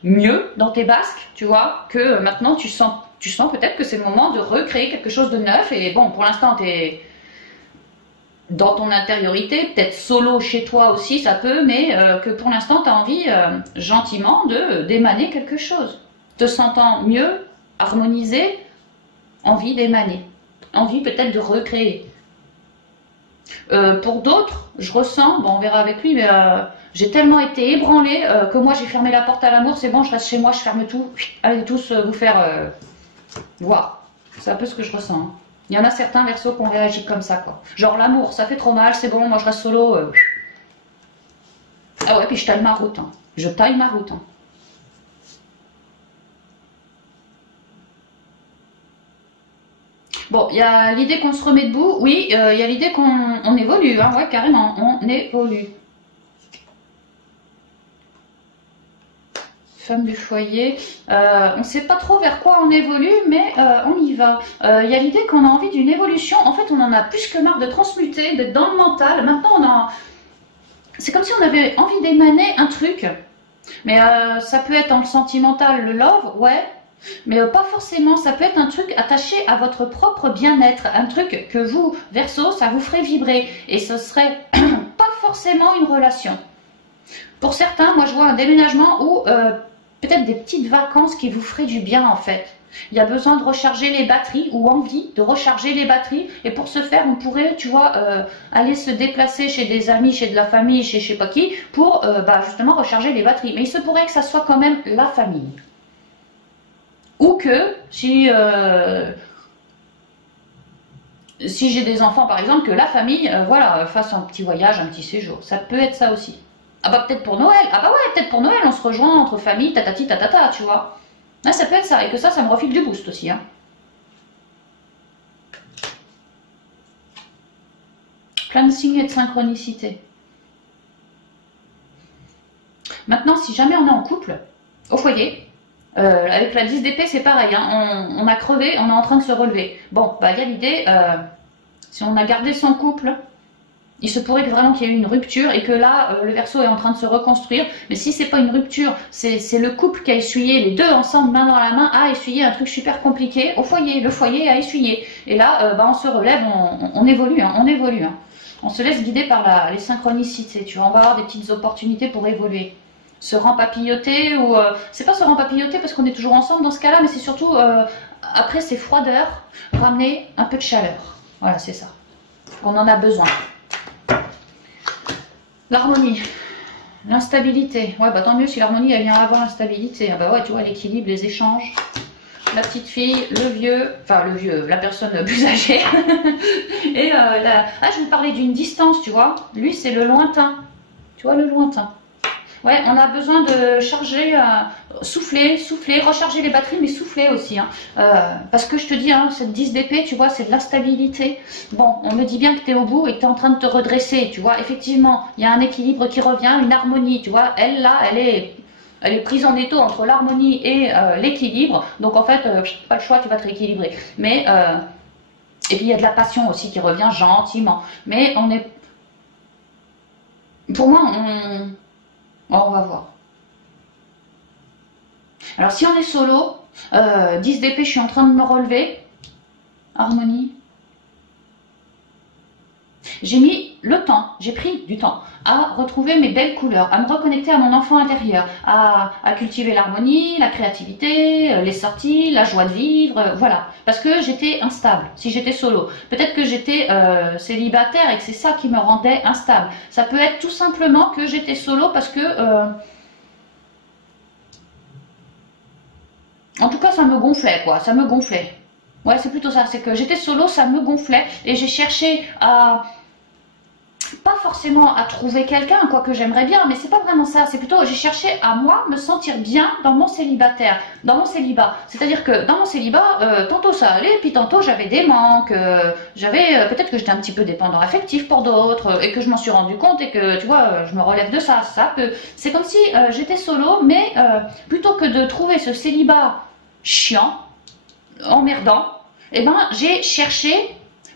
mieux dans tes basques, tu vois, que maintenant tu sens peut-être que c'est le moment de recréer quelque chose de neuf. Et bon, pour l'instant, tu es dans ton intériorité, peut-être solo chez toi aussi, ça peut, mais que pour l'instant, tu as envie gentiment d'émaner quelque chose. Te sentant mieux, harmonisé, envie d'émaner. Envie peut-être de recréer. Pour d'autres, je ressens, bon on verra avec lui, mais j'ai tellement été ébranlée que moi j'ai fermé la porte à l'amour, c'est bon, je reste chez moi, je ferme tout, allez tous vous faire voir. C'est un peu ce que je ressens. Hein. Il y en a certains Verseaux qui ont réagi comme ça, quoi. Genre l'amour, ça fait trop mal, c'est bon, moi je reste solo. Ah ouais, puis je taille ma route. Hein. Je taille ma route. Hein. Bon, il y a l'idée qu'on se remet debout, oui, il y a l'idée qu'on évolue, hein, ouais, carrément, on évolue. Femme du foyer, on ne sait pas trop vers quoi on évolue, mais on y va. Il y a l'idée qu'on a envie d'une évolution, en fait on en a plus que marre de transmuter, d'être dans le mental, maintenant c'est comme si on avait envie d'émaner un truc, mais ça peut être dans le sentimental, le love, ouais. Mais pas forcément, ça peut être un truc attaché à votre propre bien-être, un truc que vous, Verseau, ça vous ferait vibrer, et ce serait pas forcément une relation. Pour certains, moi je vois un déménagement ou peut-être des petites vacances qui vous feraient du bien en fait. Il y a besoin de recharger les batteries ou envie de recharger les batteries, et pour ce faire, on pourrait, tu vois, aller se déplacer chez des amis, chez de la famille, chez je sais pas qui, pour justement recharger les batteries. Mais il se pourrait que ça soit quand même la famille. Ou que si j'ai des enfants par exemple, que la famille voilà, fasse un petit voyage, un petit séjour. Ça peut être ça aussi. Ah bah peut-être pour Noël. Ah bah ouais, peut-être pour Noël, on se rejoint entre famille, tatati tatata, tu vois. Ah, ça peut être ça, et que ça me refile du boost aussi. Hein. Plein de signes et de synchronicité. Maintenant, si jamais on est en couple, au foyer, avec la 10 d'épée, c'est pareil. Hein, on a crevé, on est en train de se relever. Bon, bah il y a l'idée, si on a gardé son couple, il se pourrait que vraiment qu'il y ait eu une rupture et que là, le Verseau est en train de se reconstruire. Mais si c'est pas une rupture, c'est le couple qui a essuyé, les deux ensemble, main dans la main, a essuyé un truc super compliqué au foyer. Le foyer a essuyé. Et là, bah, on se relève, on évolue, hein, on évolue. Hein. On se laisse guider par les synchronicités. Tu vois, on va avoir des petites opportunités pour évoluer. Se rempapilloter ou... c'est pas se rempapilloter parce qu'on est toujours ensemble dans ce cas-là, mais c'est surtout, après ces froideurs, ramener un peu de chaleur. Voilà, c'est ça. On en a besoin. L'harmonie, l'instabilité. Ouais, bah tant mieux si l'harmonie elle vient avant l'instabilité. Ah bah ouais, tu vois, l'équilibre, les échanges. La petite fille, le vieux, enfin le vieux, la personne plus âgée. Et ah, je vais parler d'une distance, tu vois. Lui, c'est le lointain. Tu vois, le lointain. Ouais, on a besoin de charger, souffler, recharger les batteries, mais souffler aussi. Hein. Parce que je te dis, hein, cette 10 d'épée, tu vois, c'est de l'instabilité. Bon, on me dit bien que tu es au bout et que tu es en train de te redresser, tu vois. Effectivement, il y a un équilibre qui revient, une harmonie, tu vois. Elle, là, elle est prise en étau entre l'harmonie et l'équilibre. Donc, en fait, pas le choix, tu vas te rééquilibrer. Mais, et puis, il y a de la passion aussi qui revient gentiment. Mais on est... Pour moi, on va voir. Alors si on est solo, 10 d'épée, je suis en train de me relever. Harmonie. J'ai mis le temps, j'ai pris du temps à retrouver mes belles couleurs, à me reconnecter à mon enfant intérieur, à cultiver l'harmonie, la créativité, les sorties, la joie de vivre, voilà. Parce que j'étais instable, si j'étais solo. Peut-être que j'étais célibataire et que c'est ça qui me rendait instable. Ça peut être tout simplement que j'étais solo parce que... en tout cas, ça me gonflait, quoi, ça me gonflait. Ouais, c'est plutôt ça, c'est que j'étais solo, ça me gonflait et j'ai cherché à... pas forcément à trouver quelqu'un, quoique j'aimerais bien, mais c'est pas vraiment ça. C'est plutôt, j'ai cherché à moi me sentir bien dans mon célibataire, dans mon célibat. C'est-à-dire que dans mon célibat, tantôt ça allait, puis tantôt j'avais des manques, j'avais peut-être que j'étais un petit peu dépendant affectif pour d'autres, et que je m'en suis rendu compte et que tu vois, je me relève de ça. Ça peut, c'est comme si j'étais solo, mais plutôt que de trouver ce célibat chiant, emmerdant, eh ben j'ai cherché.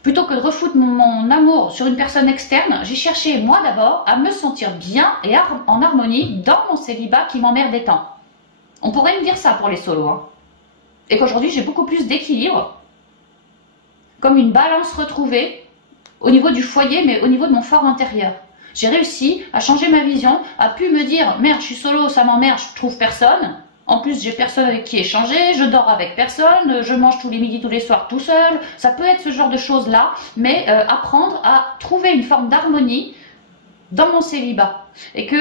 Plutôt que de refoutre mon amour sur une personne externe, j'ai cherché moi d'abord à me sentir bien et en harmonie dans mon célibat qui m'emmerdait tant. On pourrait me dire ça pour les solos. Hein. Et qu'aujourd'hui j'ai beaucoup plus d'équilibre, comme une balance retrouvée au niveau du foyer, mais au niveau de mon fort intérieur. J'ai réussi à changer ma vision, à pu me dire merde, je suis solo, ça m'emmerde, je trouve personne. En plus, j'ai personne avec qui échanger, je dors avec personne, je mange tous les midis, tous les soirs tout seul. Ça peut être ce genre de choses-là, mais apprendre à trouver une forme d'harmonie dans mon célibat. Et que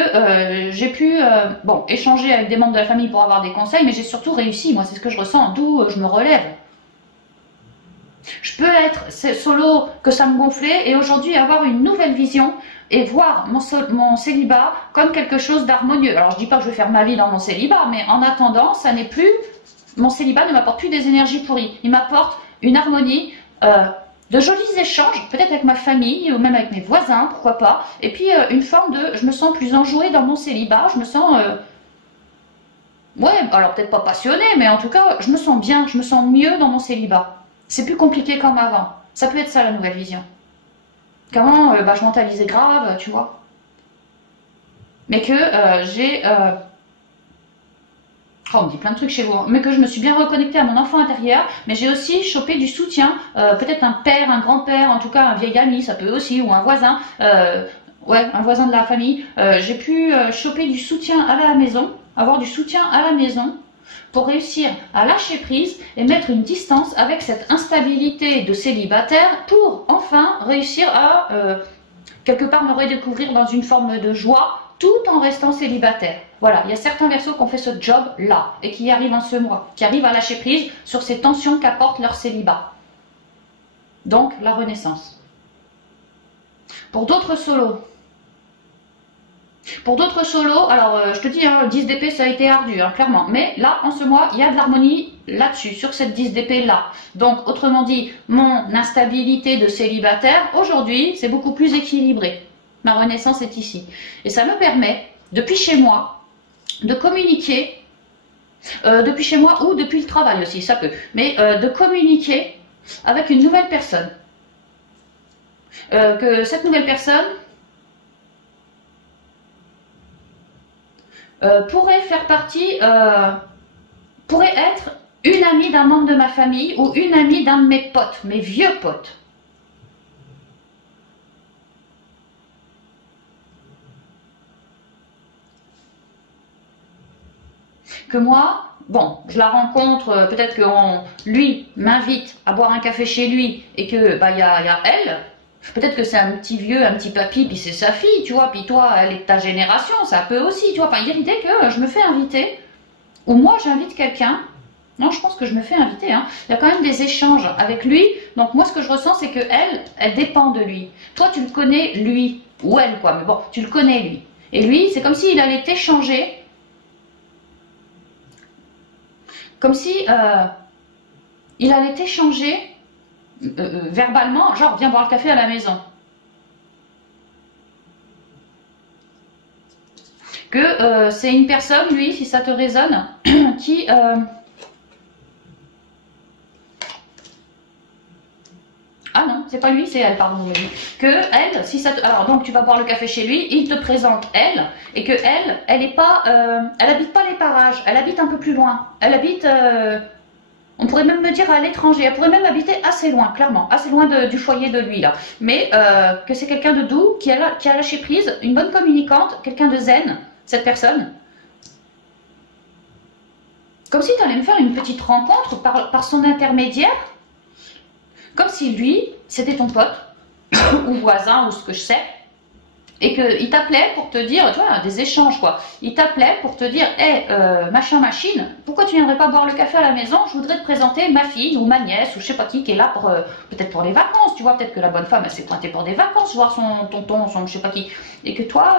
j'ai pu bon, échanger avec des membres de la famille pour avoir des conseils, mais j'ai surtout réussi, moi c'est ce que je ressens, d'où je me relève. Je peux être solo, que ça me gonflait, et aujourd'hui avoir une nouvelle vision et voir mon célibat comme quelque chose d'harmonieux. Alors je dis pas que je vais faire ma vie dans mon célibat, mais en attendant, ça n'est plus... Mon célibat ne m'apporte plus des énergies pourries. Il m'apporte une harmonie, de jolis échanges, peut-être avec ma famille ou même avec mes voisins, pourquoi pas. Et puis une forme de... Je me sens plus enjouée dans mon célibat, je me sens... ouais, alors peut-être pas passionnée, mais en tout cas, je me sens bien, je me sens mieux dans mon célibat. C'est plus compliqué comme avant. Ça peut être ça la nouvelle vision. Qu'avant, je mentalisais grave, tu vois. Mais que j'ai... Oh, on me dit plein de trucs chez vous. Hein. Mais que je me suis bien reconnectée à mon enfant intérieur. Mais j'ai aussi chopé du soutien. Peut-être un père, un grand-père, en tout cas un vieil ami, ça peut aussi, ou un voisin. Ouais, un voisin de la famille. J'ai pu choper du soutien à la maison. Avoir du soutien à la maison. Pour réussir à lâcher prise et mettre une distance avec cette instabilité de célibataire pour enfin réussir à quelque part me redécouvrir dans une forme de joie tout en restant célibataire. Voilà, il y a certains Verseaux qui ont fait ce job-là et qui y arrivent en ce mois, qui arrivent à lâcher prise sur ces tensions qu'apporte leur célibat. Donc, la renaissance. Pour d'autres solos, alors je te dis, hein, 10 d'épée ça a été ardu, hein, clairement. Mais là, en ce mois, il y a de l'harmonie là-dessus, sur cette 10 d'épée là. Donc, autrement dit, mon instabilité de célibataire, aujourd'hui, c'est beaucoup plus équilibré. Ma renaissance est ici. Et ça me permet, depuis chez moi, de communiquer, depuis chez moi ou depuis le travail aussi, ça peut, mais de communiquer avec une nouvelle personne. Que cette nouvelle personne pourrait faire partie, pourrait être une amie d'un membre de ma famille ou une amie d'un de mes potes, mes vieux potes. Que moi, bon, je la rencontre, peut-être que lui m'invite à boire un café chez lui et que bah, y a elle. Peut-être que c'est un petit vieux, un petit papy, puis c'est sa fille, tu vois, puis toi, elle est de ta génération, ça peut aussi, tu vois. Enfin, il y a l'idée que je me fais inviter, ou moi j'invite quelqu'un. Non, je pense que je me fais inviter, hein. Il y a quand même des échanges avec lui. Donc moi, ce que je ressens, c'est que elle dépend de lui. Toi, tu le connais, lui, ou elle, quoi, mais bon, tu le connais, lui. Et lui, c'est comme s'il allait t'échanger, comme si il allait t'échanger verbalement, genre viens boire le café à la maison. Que c'est une personne, lui, si ça te résonne, qui ah non, c'est pas lui, c'est elle, pardon, on me dit. Que elle, si ça te... Alors donc tu vas boire le café chez lui, il te présente elle, et que elle est pas, elle habite pas les parages, elle habite un peu plus loin. Elle habite, on pourrait même me dire à l'étranger, elle pourrait même habiter assez loin, clairement, assez loin du foyer de lui là. Mais que c'est quelqu'un de doux, qui a lâché prise, une bonne communicante, quelqu'un de zen, cette personne. Comme si tu allais me faire une petite rencontre par son intermédiaire. Comme si lui, c'était ton pote, ou voisin, ou ce que je sais, et qu'il t'appelait pour te dire, tu vois, des échanges quoi, il t'appelait pour te dire, hé, machin machine, pourquoi tu viendrais pas boire le café à la maison, je voudrais te présenter ma fille, ou ma nièce, ou je sais pas qui est là pour, peut-être pour les vacances, tu vois, peut-être que la bonne femme, elle s'est pointée pour des vacances, voir son tonton, son je sais pas qui, et que toi...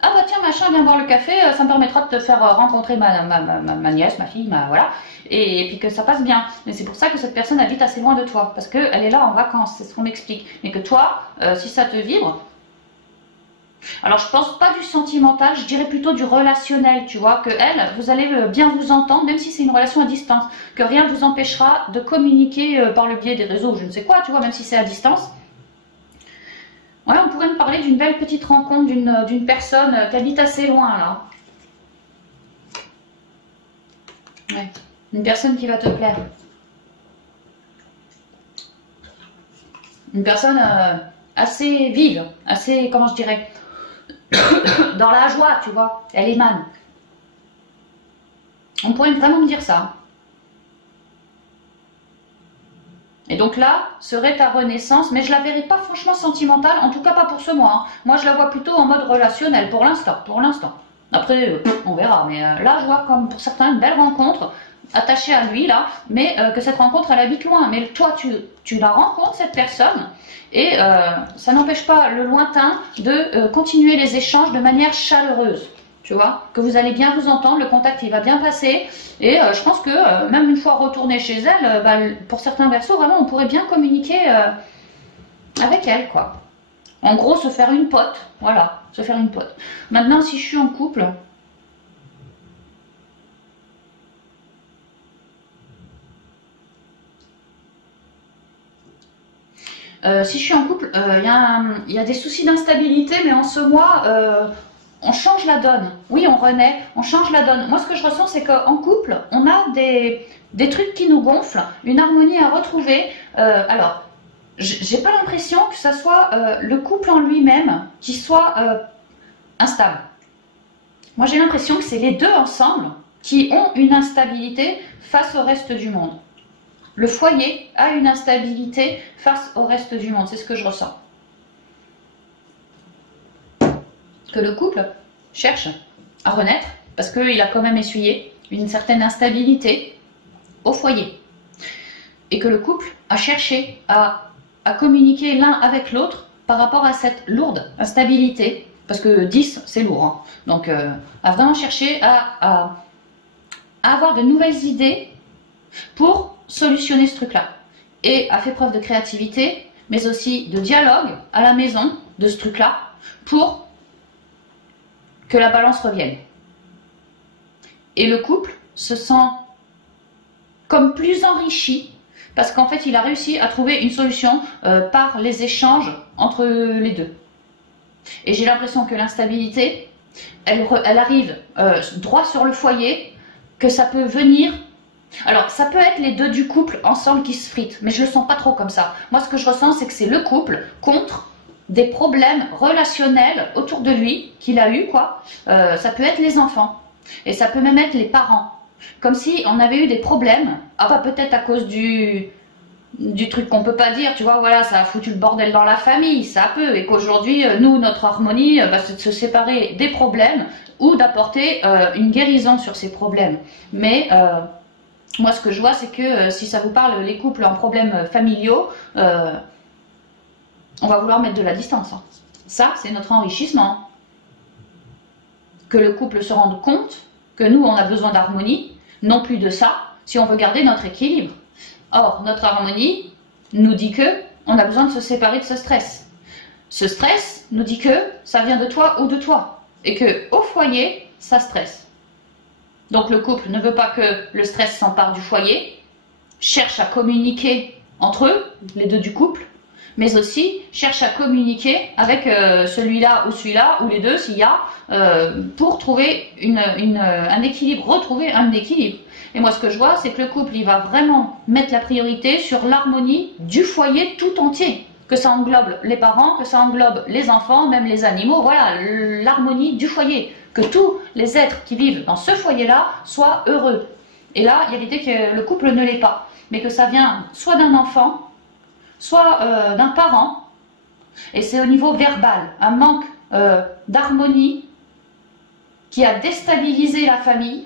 ah bah tiens machin, viens boire le café, ça me permettra de te faire rencontrer ma nièce, ma fille, voilà, et puis que ça passe bien. Mais c'est pour ça que cette personne habite assez loin de toi, parce qu'elle est là en vacances, c'est ce qu'on m'explique. Mais que toi, si ça te vibre, alors je pense pas du sentimental, je dirais plutôt du relationnel, tu vois, que elle, vous allez bien vous entendre, même si c'est une relation à distance, que rien ne vous empêchera de communiquer par le biais des réseaux, ou je ne sais quoi, tu vois, même si c'est à distance. Ouais, on pourrait me parler d'une belle petite rencontre d'une personne qui habite assez loin, là. Ouais, une personne qui va te plaire. Une personne assez vive, assez, comment je dirais, dans la joie, tu vois, elle émane. On pourrait vraiment me dire ça. Et donc là, serait ta renaissance, mais je la verrai pas franchement sentimentale, en tout cas pas pour ce mois. Hein. Moi, je la vois plutôt en mode relationnel, pour l'instant, Après, on verra, mais là, je vois comme pour certains une belle rencontre, attachée à lui, là, mais que cette rencontre, elle habite loin. Mais toi, tu la rencontres, cette personne, et ça n'empêche pas le lointain de continuer les échanges de manière chaleureuse. Tu vois, que vous allez bien vous entendre, le contact il va bien passer, et je pense que même une fois retourné chez elle, bah, pour certains Verseaux, vraiment on pourrait bien communiquer avec elle, quoi. En gros, se faire une pote, voilà, se faire une pote. Maintenant, si je suis en couple, il y a des soucis d'instabilité, mais en ce mois, on change la donne. Oui, on renaît, on change la donne. Moi, ce que je ressens, c'est qu'en couple, on a des trucs qui nous gonflent, une harmonie à retrouver. Alors, j'ai pas l'impression que ça soit le couple en lui-même qui soit instable. Moi, j'ai l'impression que c'est les deux ensemble qui ont une instabilité face au reste du monde. Le foyer a une instabilité face au reste du monde. C'est ce que je ressens. que le couple cherche à renaître parce qu'il a quand même essuyé une certaine instabilité au foyer. Et que le couple a cherché à communiquer l'un avec l'autre par rapport à cette lourde instabilité. Parce que 10, c'est lourd. Hein. Donc, à vraiment chercher à avoir de nouvelles idées pour solutionner ce truc-là. Et a fait preuve de créativité, mais aussi de dialogue à la maison de ce truc-là pour que la balance revienne. Et le couple se sent comme plus enrichi parce qu'en fait, il a réussi à trouver une solution par les échanges entre les deux. Et j'ai l'impression que l'instabilité, elle arrive droit sur le foyer, que ça peut venir... Alors, ça peut être les deux du couple ensemble qui se fritent, mais je le sens pas trop comme ça. Moi, ce que je ressens, c'est que c'est le couple contre des problèmes relationnels autour de lui, qu'il a eu, quoi. Ça peut être les enfants, et ça peut même être les parents. Comme si on avait eu des problèmes, ah bah peut-être à cause du truc qu'on peut pas dire, tu vois, voilà, ça a foutu le bordel dans la famille, ça peut, et qu'aujourd'hui, nous, notre harmonie, c'est de se séparer des problèmes ou d'apporter une guérison sur ces problèmes. Mais moi, ce que je vois, c'est que si ça vous parle, les couples en problèmes familiaux, on va vouloir mettre de la distance. Hein. Ça, c'est notre enrichissement. Que le couple se rende compte que nous, on a besoin d'harmonie, non plus de ça, si on veut garder notre équilibre. Or, notre harmonie nous dit que on a besoin de se séparer de ce stress. Ce stress nous dit que ça vient de toi ou de toi. Et que au foyer, ça stresse. Donc le couple ne veut pas que le stress s'empare du foyer, cherche à communiquer entre eux, les deux du couple, mais aussi cherche à communiquer avec celui-là ou celui-là, ou les deux s'il y a, pour trouver un équilibre, retrouver un équilibre. Et moi, ce que je vois, c'est que le couple, il va vraiment mettre la priorité sur l'harmonie du foyer tout entier. Que ça englobe les parents, que ça englobe les enfants, même les animaux, voilà, l'harmonie du foyer. Que tous les êtres qui vivent dans ce foyer-là soient heureux. Et là, il y a l'idée que le couple ne l'est pas, mais que ça vient soit d'un enfant, soit d'un parent, et c'est au niveau verbal, un manque d'harmonie qui a déstabilisé la famille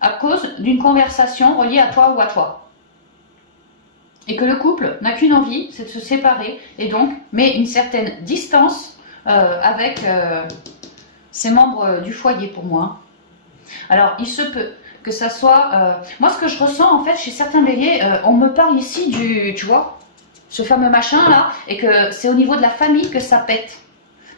à cause d'une conversation reliée à toi ou à toi. Et que le couple n'a qu'une envie, c'est de se séparer, et donc met une certaine distance avec ses membres du foyer pour moi. Alors, il se peut que ça soit... moi, ce que je ressens, en fait, chez certains béliers, on me parle ici du... Tu vois, ce fameux machin-là, et que c'est au niveau de la famille que ça pète.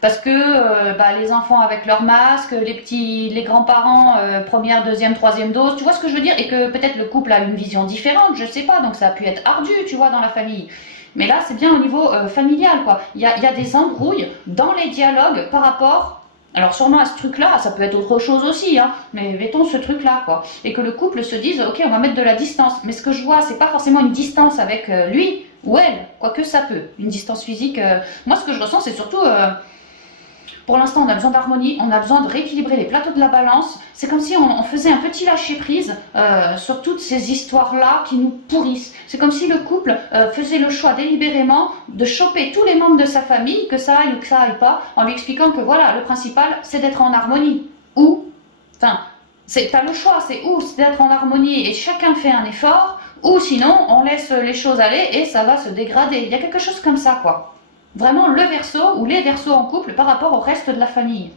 Parce que les enfants avec leur masque, les grands-parents, première, deuxième, troisième dose, tu vois ce que je veux dire? Et que peut-être le couple a une vision différente, je sais pas, donc ça a pu être ardu, tu vois, dans la famille. Mais là, c'est bien au niveau familial, quoi. Il y a des embrouilles dans les dialogues par rapport... Alors sûrement à ce truc-là, ça peut être autre chose aussi, hein, mais mettons ce truc-là, quoi. Et que le couple se dise, ok, on va mettre de la distance. Mais ce que je vois, c'est pas forcément une distance avec lui ou elle, quoique ça peut. Une distance physique. Moi, ce que je ressens, c'est surtout... pour l'instant, on a besoin d'harmonie, on a besoin de rééquilibrer les plateaux de la balance. C'est comme si on faisait un petit lâcher-prise sur toutes ces histoires-là qui nous pourrissent. C'est comme si le couple faisait le choix délibérément de choper tous les membres de sa famille, que ça aille ou que ça aille pas, en lui expliquant que voilà, le principal, c'est d'être en harmonie. Ou, enfin, t'as le choix, c'est d'être en harmonie et chacun fait un effort, ou sinon, on laisse les choses aller et ça va se dégrader. Il y a quelque chose comme ça, quoi. Vraiment le verso ou les versos en couple par rapport au reste de la famille.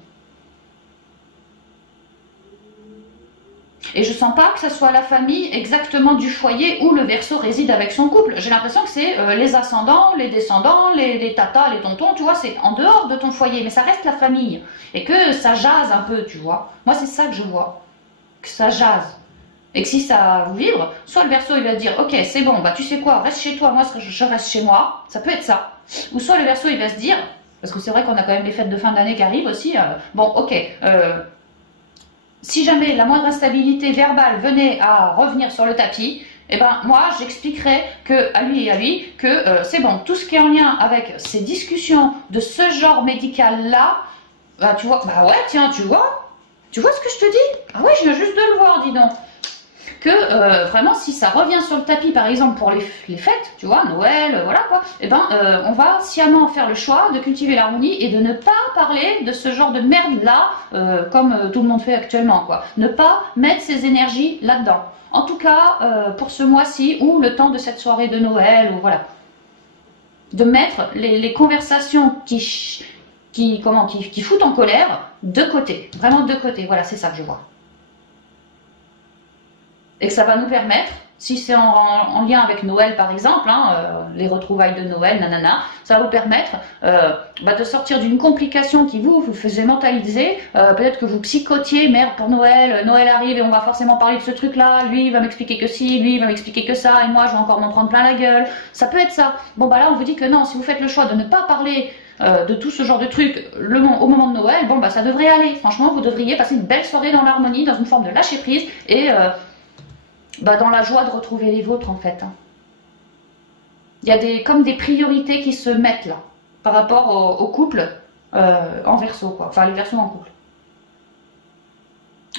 Et je sens pas que ce soit la famille exactement du foyer où le verso réside avec son couple. J'ai l'impression que c'est les ascendants, les descendants, les tatas, les tontons, tu vois, c'est en dehors de ton foyer, mais ça reste la famille. Et que ça jase un peu, tu vois. Moi, c'est ça que je vois. Que ça jase. Et que si ça vous vibre, soit le verso il va dire ok c'est bon, bah tu sais quoi, reste chez toi, moi je reste chez moi, ça peut être ça. Ou soit le verso il va se dire, parce que c'est vrai qu'on a quand même les fêtes de fin d'année qui arrivent aussi, bon ok, si jamais la moindre instabilité verbale venait à revenir sur le tapis, eh ben moi j'expliquerais que à lui et à lui que c'est bon, tout ce qui est en lien avec ces discussions de ce genre médical là, bah tu vois, bah ouais tiens tu vois ce que je te dis? Ah ouais je viens juste de le voir dis donc. que vraiment si ça revient sur le tapis par exemple pour les fêtes, tu vois, Noël, voilà quoi, et ben on va sciemment faire le choix de cultiver l'harmonie et de ne pas parler de ce genre de merde là comme tout le monde fait actuellement quoi. Ne pas mettre ses énergies là-dedans. En tout cas pour ce mois-ci ou le temps de cette soirée de Noël ou voilà. De mettre les conversations qui foutent en colère de côté, vraiment de côté, voilà c'est ça que je vois. Et que ça va nous permettre, si c'est en lien avec Noël par exemple, hein, les retrouvailles de Noël, nanana, ça va vous permettre de sortir d'une complication qui vous faisait mentaliser, peut-être que vous psychotiez, merde pour Noël, Noël arrive et on va forcément parler de ce truc là, lui il va m'expliquer que si, lui il va m'expliquer que ça, et moi je vais encore m'en prendre plein la gueule, ça peut être ça. Bon bah là on vous dit que non, si vous faites le choix de ne pas parler de tout ce genre de trucs au moment de Noël, bon bah ça devrait aller, franchement vous devriez passer une belle soirée dans l'harmonie, dans une forme de lâcher prise et dans la joie de retrouver les vôtres en fait. Il y a comme des priorités qui se mettent là par rapport au couple en verso quoi, enfin les versos en couple.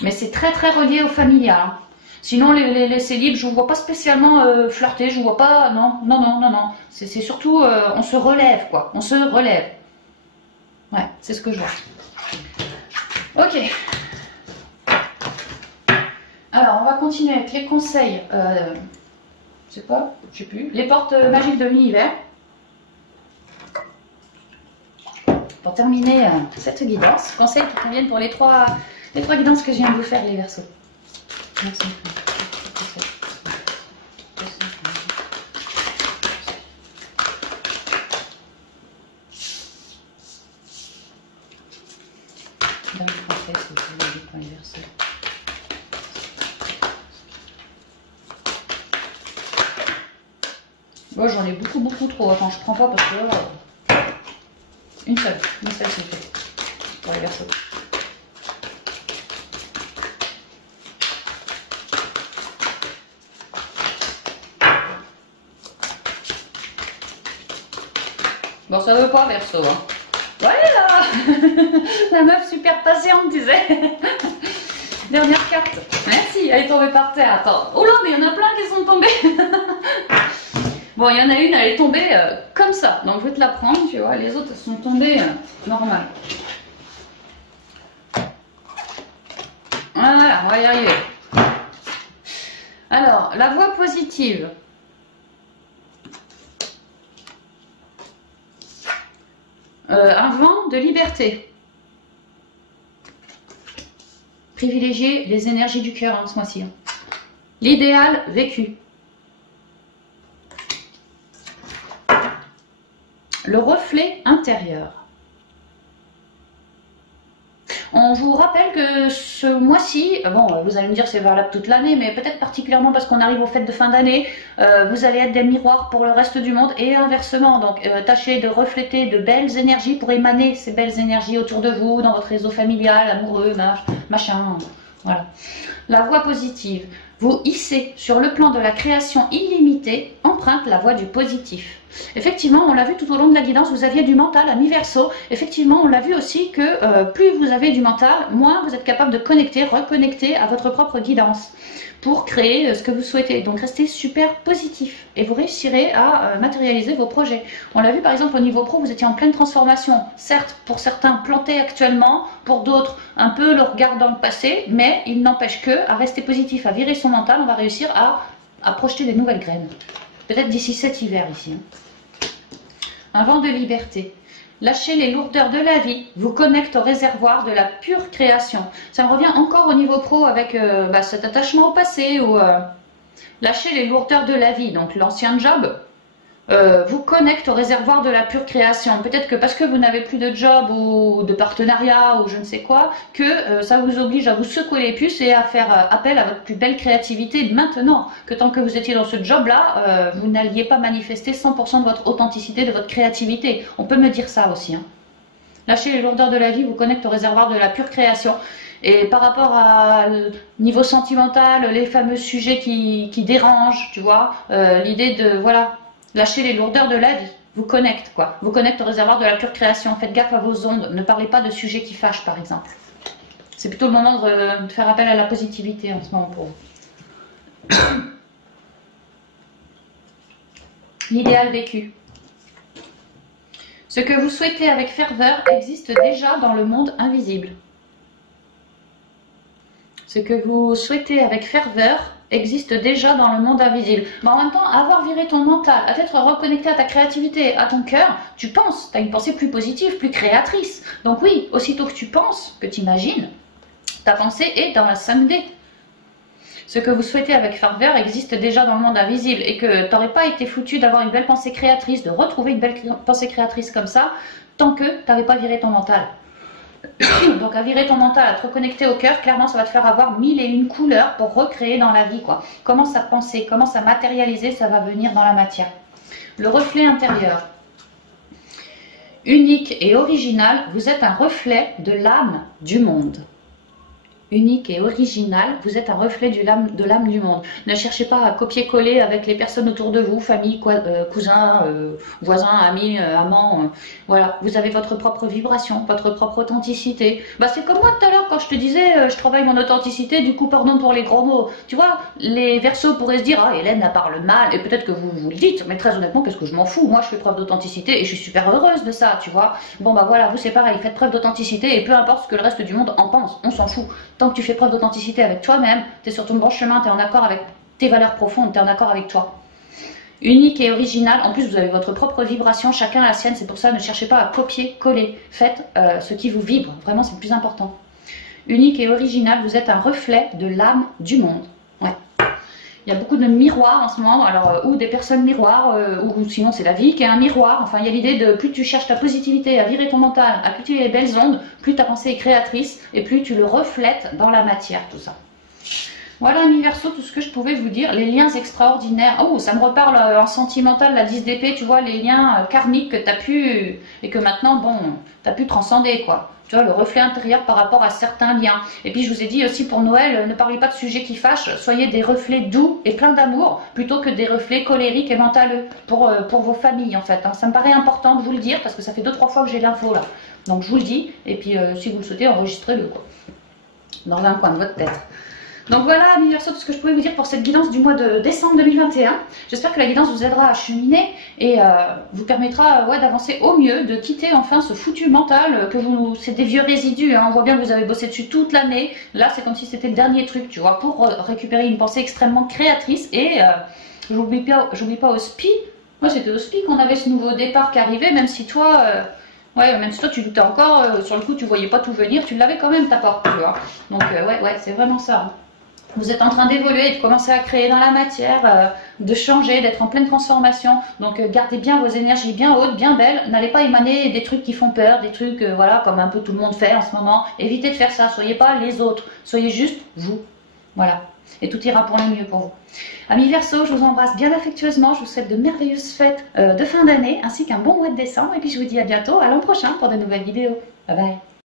Mais c'est très très relié au familial. Hein. Sinon les célibes, je ne vous vois pas spécialement flirter, je vous vois pas, non. C'est surtout on se relève quoi, on se relève. Ouais, c'est ce que je vois. Ok. Alors, on va continuer avec les conseils, je sais plus, les portes magiques de l'univers. Pour terminer cette guidance, conseils qui conviennent pour les trois guidances que je viens de vous faire, les Verseaux. Merci. Moi j'en ai beaucoup trop. Attends, je prends pas parce que une seule s'il vous plaît. Pour les Verseaux. Bon, ça veut pas Verseau. Hein. Voilà. La meuf super patiente, tu sais. Dernière carte. Merci, elle est tombée par terre. Attends. Oh là, mais il y en a plein qui sont tombés. Bon, il y en a une, elle est tombée comme ça. Donc, je vais te la prendre, tu vois. Les autres, elles sont tombées normales. Voilà, on va y arriver. Alors, la voie positive. Un vent de liberté. Privilégier les énergies du cœur ce mois-ci. L'idéal vécu. Le reflet intérieur. On vous rappelle que ce mois-ci, bon, vous allez me dire c'est valable toute l'année, mais peut-être particulièrement parce qu'on arrive aux fêtes de fin d'année, vous allez être des miroirs pour le reste du monde et inversement. Donc, tâchez de refléter de belles énergies pour émaner ces belles énergies autour de vous, dans votre réseau familial, amoureux, machin, voilà. La voie positive. Vous hissez sur le plan de la création illimitée, emprunte la voie du positif. Effectivement, on l'a vu tout au long de la guidance, vous aviez du mental à mi-verso. Effectivement, on l'a vu aussi que plus vous avez du mental, moins vous êtes capable de reconnecter à votre propre guidance pour créer ce que vous souhaitez. Donc restez super positif et vous réussirez à matérialiser vos projets. On l'a vu par exemple au niveau pro, vous étiez en pleine transformation. Certes, pour certains plantés actuellement, pour d'autres un peu le regard dans le passé, mais il n'empêche que à rester positif, à virer son mental, on va réussir à projeter des nouvelles graines. Peut-être d'ici cet hiver ici. Un vent de liberté. Lâchez les lourdeurs de la vie, vous connecte au réservoir de la pure création. Ça me revient encore au niveau pro avec cet attachement au passé ou lâchez les lourdeurs de la vie, donc l'ancien job, vous connecte au réservoir de la pure création. Peut-être que parce que vous n'avez plus de job ou de partenariat ou je ne sais quoi, que ça vous oblige à vous secouer les puces et à faire appel à votre plus belle créativité maintenant. Que tant que vous étiez dans ce job-là, vous n'alliez pas manifester 100% de votre authenticité, de votre créativité. On peut me dire ça aussi. Hein. Lâchez les lourdeurs de la vie, vous connecte au réservoir de la pure création. Et par rapport à niveau sentimental, les fameux sujets qui dérangent, tu vois, l'idée de, voilà, lâchez les lourdeurs de la vie, vous connecte quoi, vous connecte au réservoir de la pure création, faites gaffe à vos ondes, ne parlez pas de sujets qui fâchent par exemple. C'est plutôt le moment de faire appel à la positivité en ce moment pour vous. L'idéal vécu. Ce que vous souhaitez avec ferveur existe déjà dans le monde invisible. Ce que vous souhaitez avec ferveur existe déjà dans le monde invisible. Mais en même temps, avoir viré ton mental, à t'être reconnecté à ta créativité, à ton cœur, tu penses, tu as une pensée plus positive, plus créatrice. Donc oui, aussitôt que tu penses, que tu imagines, ta pensée est dans la 5D. Ce que vous souhaitez avec ferveur existe déjà dans le monde invisible et que tu n'aurais pas été foutu d'avoir une belle pensée créatrice, de retrouver une belle pensée créatrice comme ça, tant que tu n'avais pas viré ton mental. Donc à virer ton mental, à te reconnecter au cœur, clairement ça va te faire avoir 1001 couleurs pour recréer dans la vie, quoi. Comment ça penser, comment ça matérialiser, ça va venir dans la matière. Le reflet intérieur. Unique et original, vous êtes un reflet de l'âme du monde. Unique et original, vous êtes un reflet de l'âme du monde. Ne cherchez pas à copier-coller avec les personnes autour de vous, famille, cousins, voisins, amis, amants. Voilà, vous avez votre propre vibration, votre propre authenticité. Bah, c'est comme moi tout à l'heure quand je te disais je travaille mon authenticité, du coup pardon pour les gros mots. Tu vois, les Verseaux pourraient se dire ah Hélène elle parle mal, et peut-être que vous le dites, mais très honnêtement qu'est-ce que je m'en fous, moi je fais preuve d'authenticité et je suis super heureuse de ça, tu vois. Bon bah voilà, vous c'est pareil, faites preuve d'authenticité et peu importe ce que le reste du monde en pense, on s'en fout. Tant que tu fais preuve d'authenticité avec toi-même, tu es sur ton bon chemin, tu es en accord avec tes valeurs profondes, tu es en accord avec toi. Unique et original, en plus vous avez votre propre vibration, chacun a la sienne, c'est pour ça ne cherchez pas à copier-coller, faites ce qui vous vibre, vraiment c'est le plus important. Unique et original, vous êtes un reflet de l'âme du monde. Ouais. Il y a beaucoup de miroirs en ce moment, alors ou des personnes miroirs, ou sinon c'est la vie qui est un miroir. Enfin, il y a l'idée de plus tu cherches ta positivité, à virer ton mental, à cultiver les belles ondes, plus ta pensée est créatrice et plus tu le reflètes dans la matière, tout ça. Voilà, amis Verseaux, tout ce que je pouvais vous dire. Les liens extraordinaires. Oh, ça me reparle en sentimental, la 10 d'épée, tu vois, les liens karmiques que tu as pu, et que maintenant, bon, tu as pu transcender, quoi. Tu vois, le reflet intérieur par rapport à certains liens. Et puis, je vous ai dit aussi pour Noël, ne parlez pas de sujets qui fâchent, soyez des reflets doux et pleins d'amour, plutôt que des reflets colériques et mentaleux pour vos familles, en fait. Hein. Ça me paraît important de vous le dire, parce que ça fait 2-3 fois que j'ai l'info, là. Donc, je vous le dis, et puis, si vous le souhaitez, enregistrez-le, quoi. Dans un coin de votre tête. Donc voilà, amis Verseaux, tout ce que je pouvais vous dire pour cette guidance du mois de décembre 2021. J'espère que la guidance vous aidera à cheminer et vous permettra d'avancer au mieux, de quitter enfin ce foutu mental que c'est des vieux résidus. Hein. On voit bien que vous avez bossé dessus toute l'année. Là, c'est comme si c'était le dernier truc, tu vois, pour récupérer une pensée extrêmement créatrice. Et j'oublie pas au SPI. Moi, c'était au SPI qu'on avait ce nouveau départ qui arrivait, même si toi... même si toi tu doutais encore, sur le coup tu voyais pas tout venir, tu l'avais quand même ta porte, tu vois. Donc c'est vraiment ça. Vous êtes en train d'évoluer, de commencer à créer dans la matière, de changer, d'être en pleine transformation. Donc gardez bien vos énergies bien hautes, bien belles. N'allez pas émaner des trucs qui font peur, des trucs voilà, comme un peu tout le monde fait en ce moment. Évitez de faire ça, soyez pas les autres, soyez juste vous. Voilà. Et tout ira pour le mieux pour vous. Amis Verseaux, je vous embrasse bien affectueusement. Je vous souhaite de merveilleuses fêtes de fin d'année ainsi qu'un bon mois de décembre. Et puis je vous dis à bientôt, à l'an prochain pour de nouvelles vidéos. Bye bye.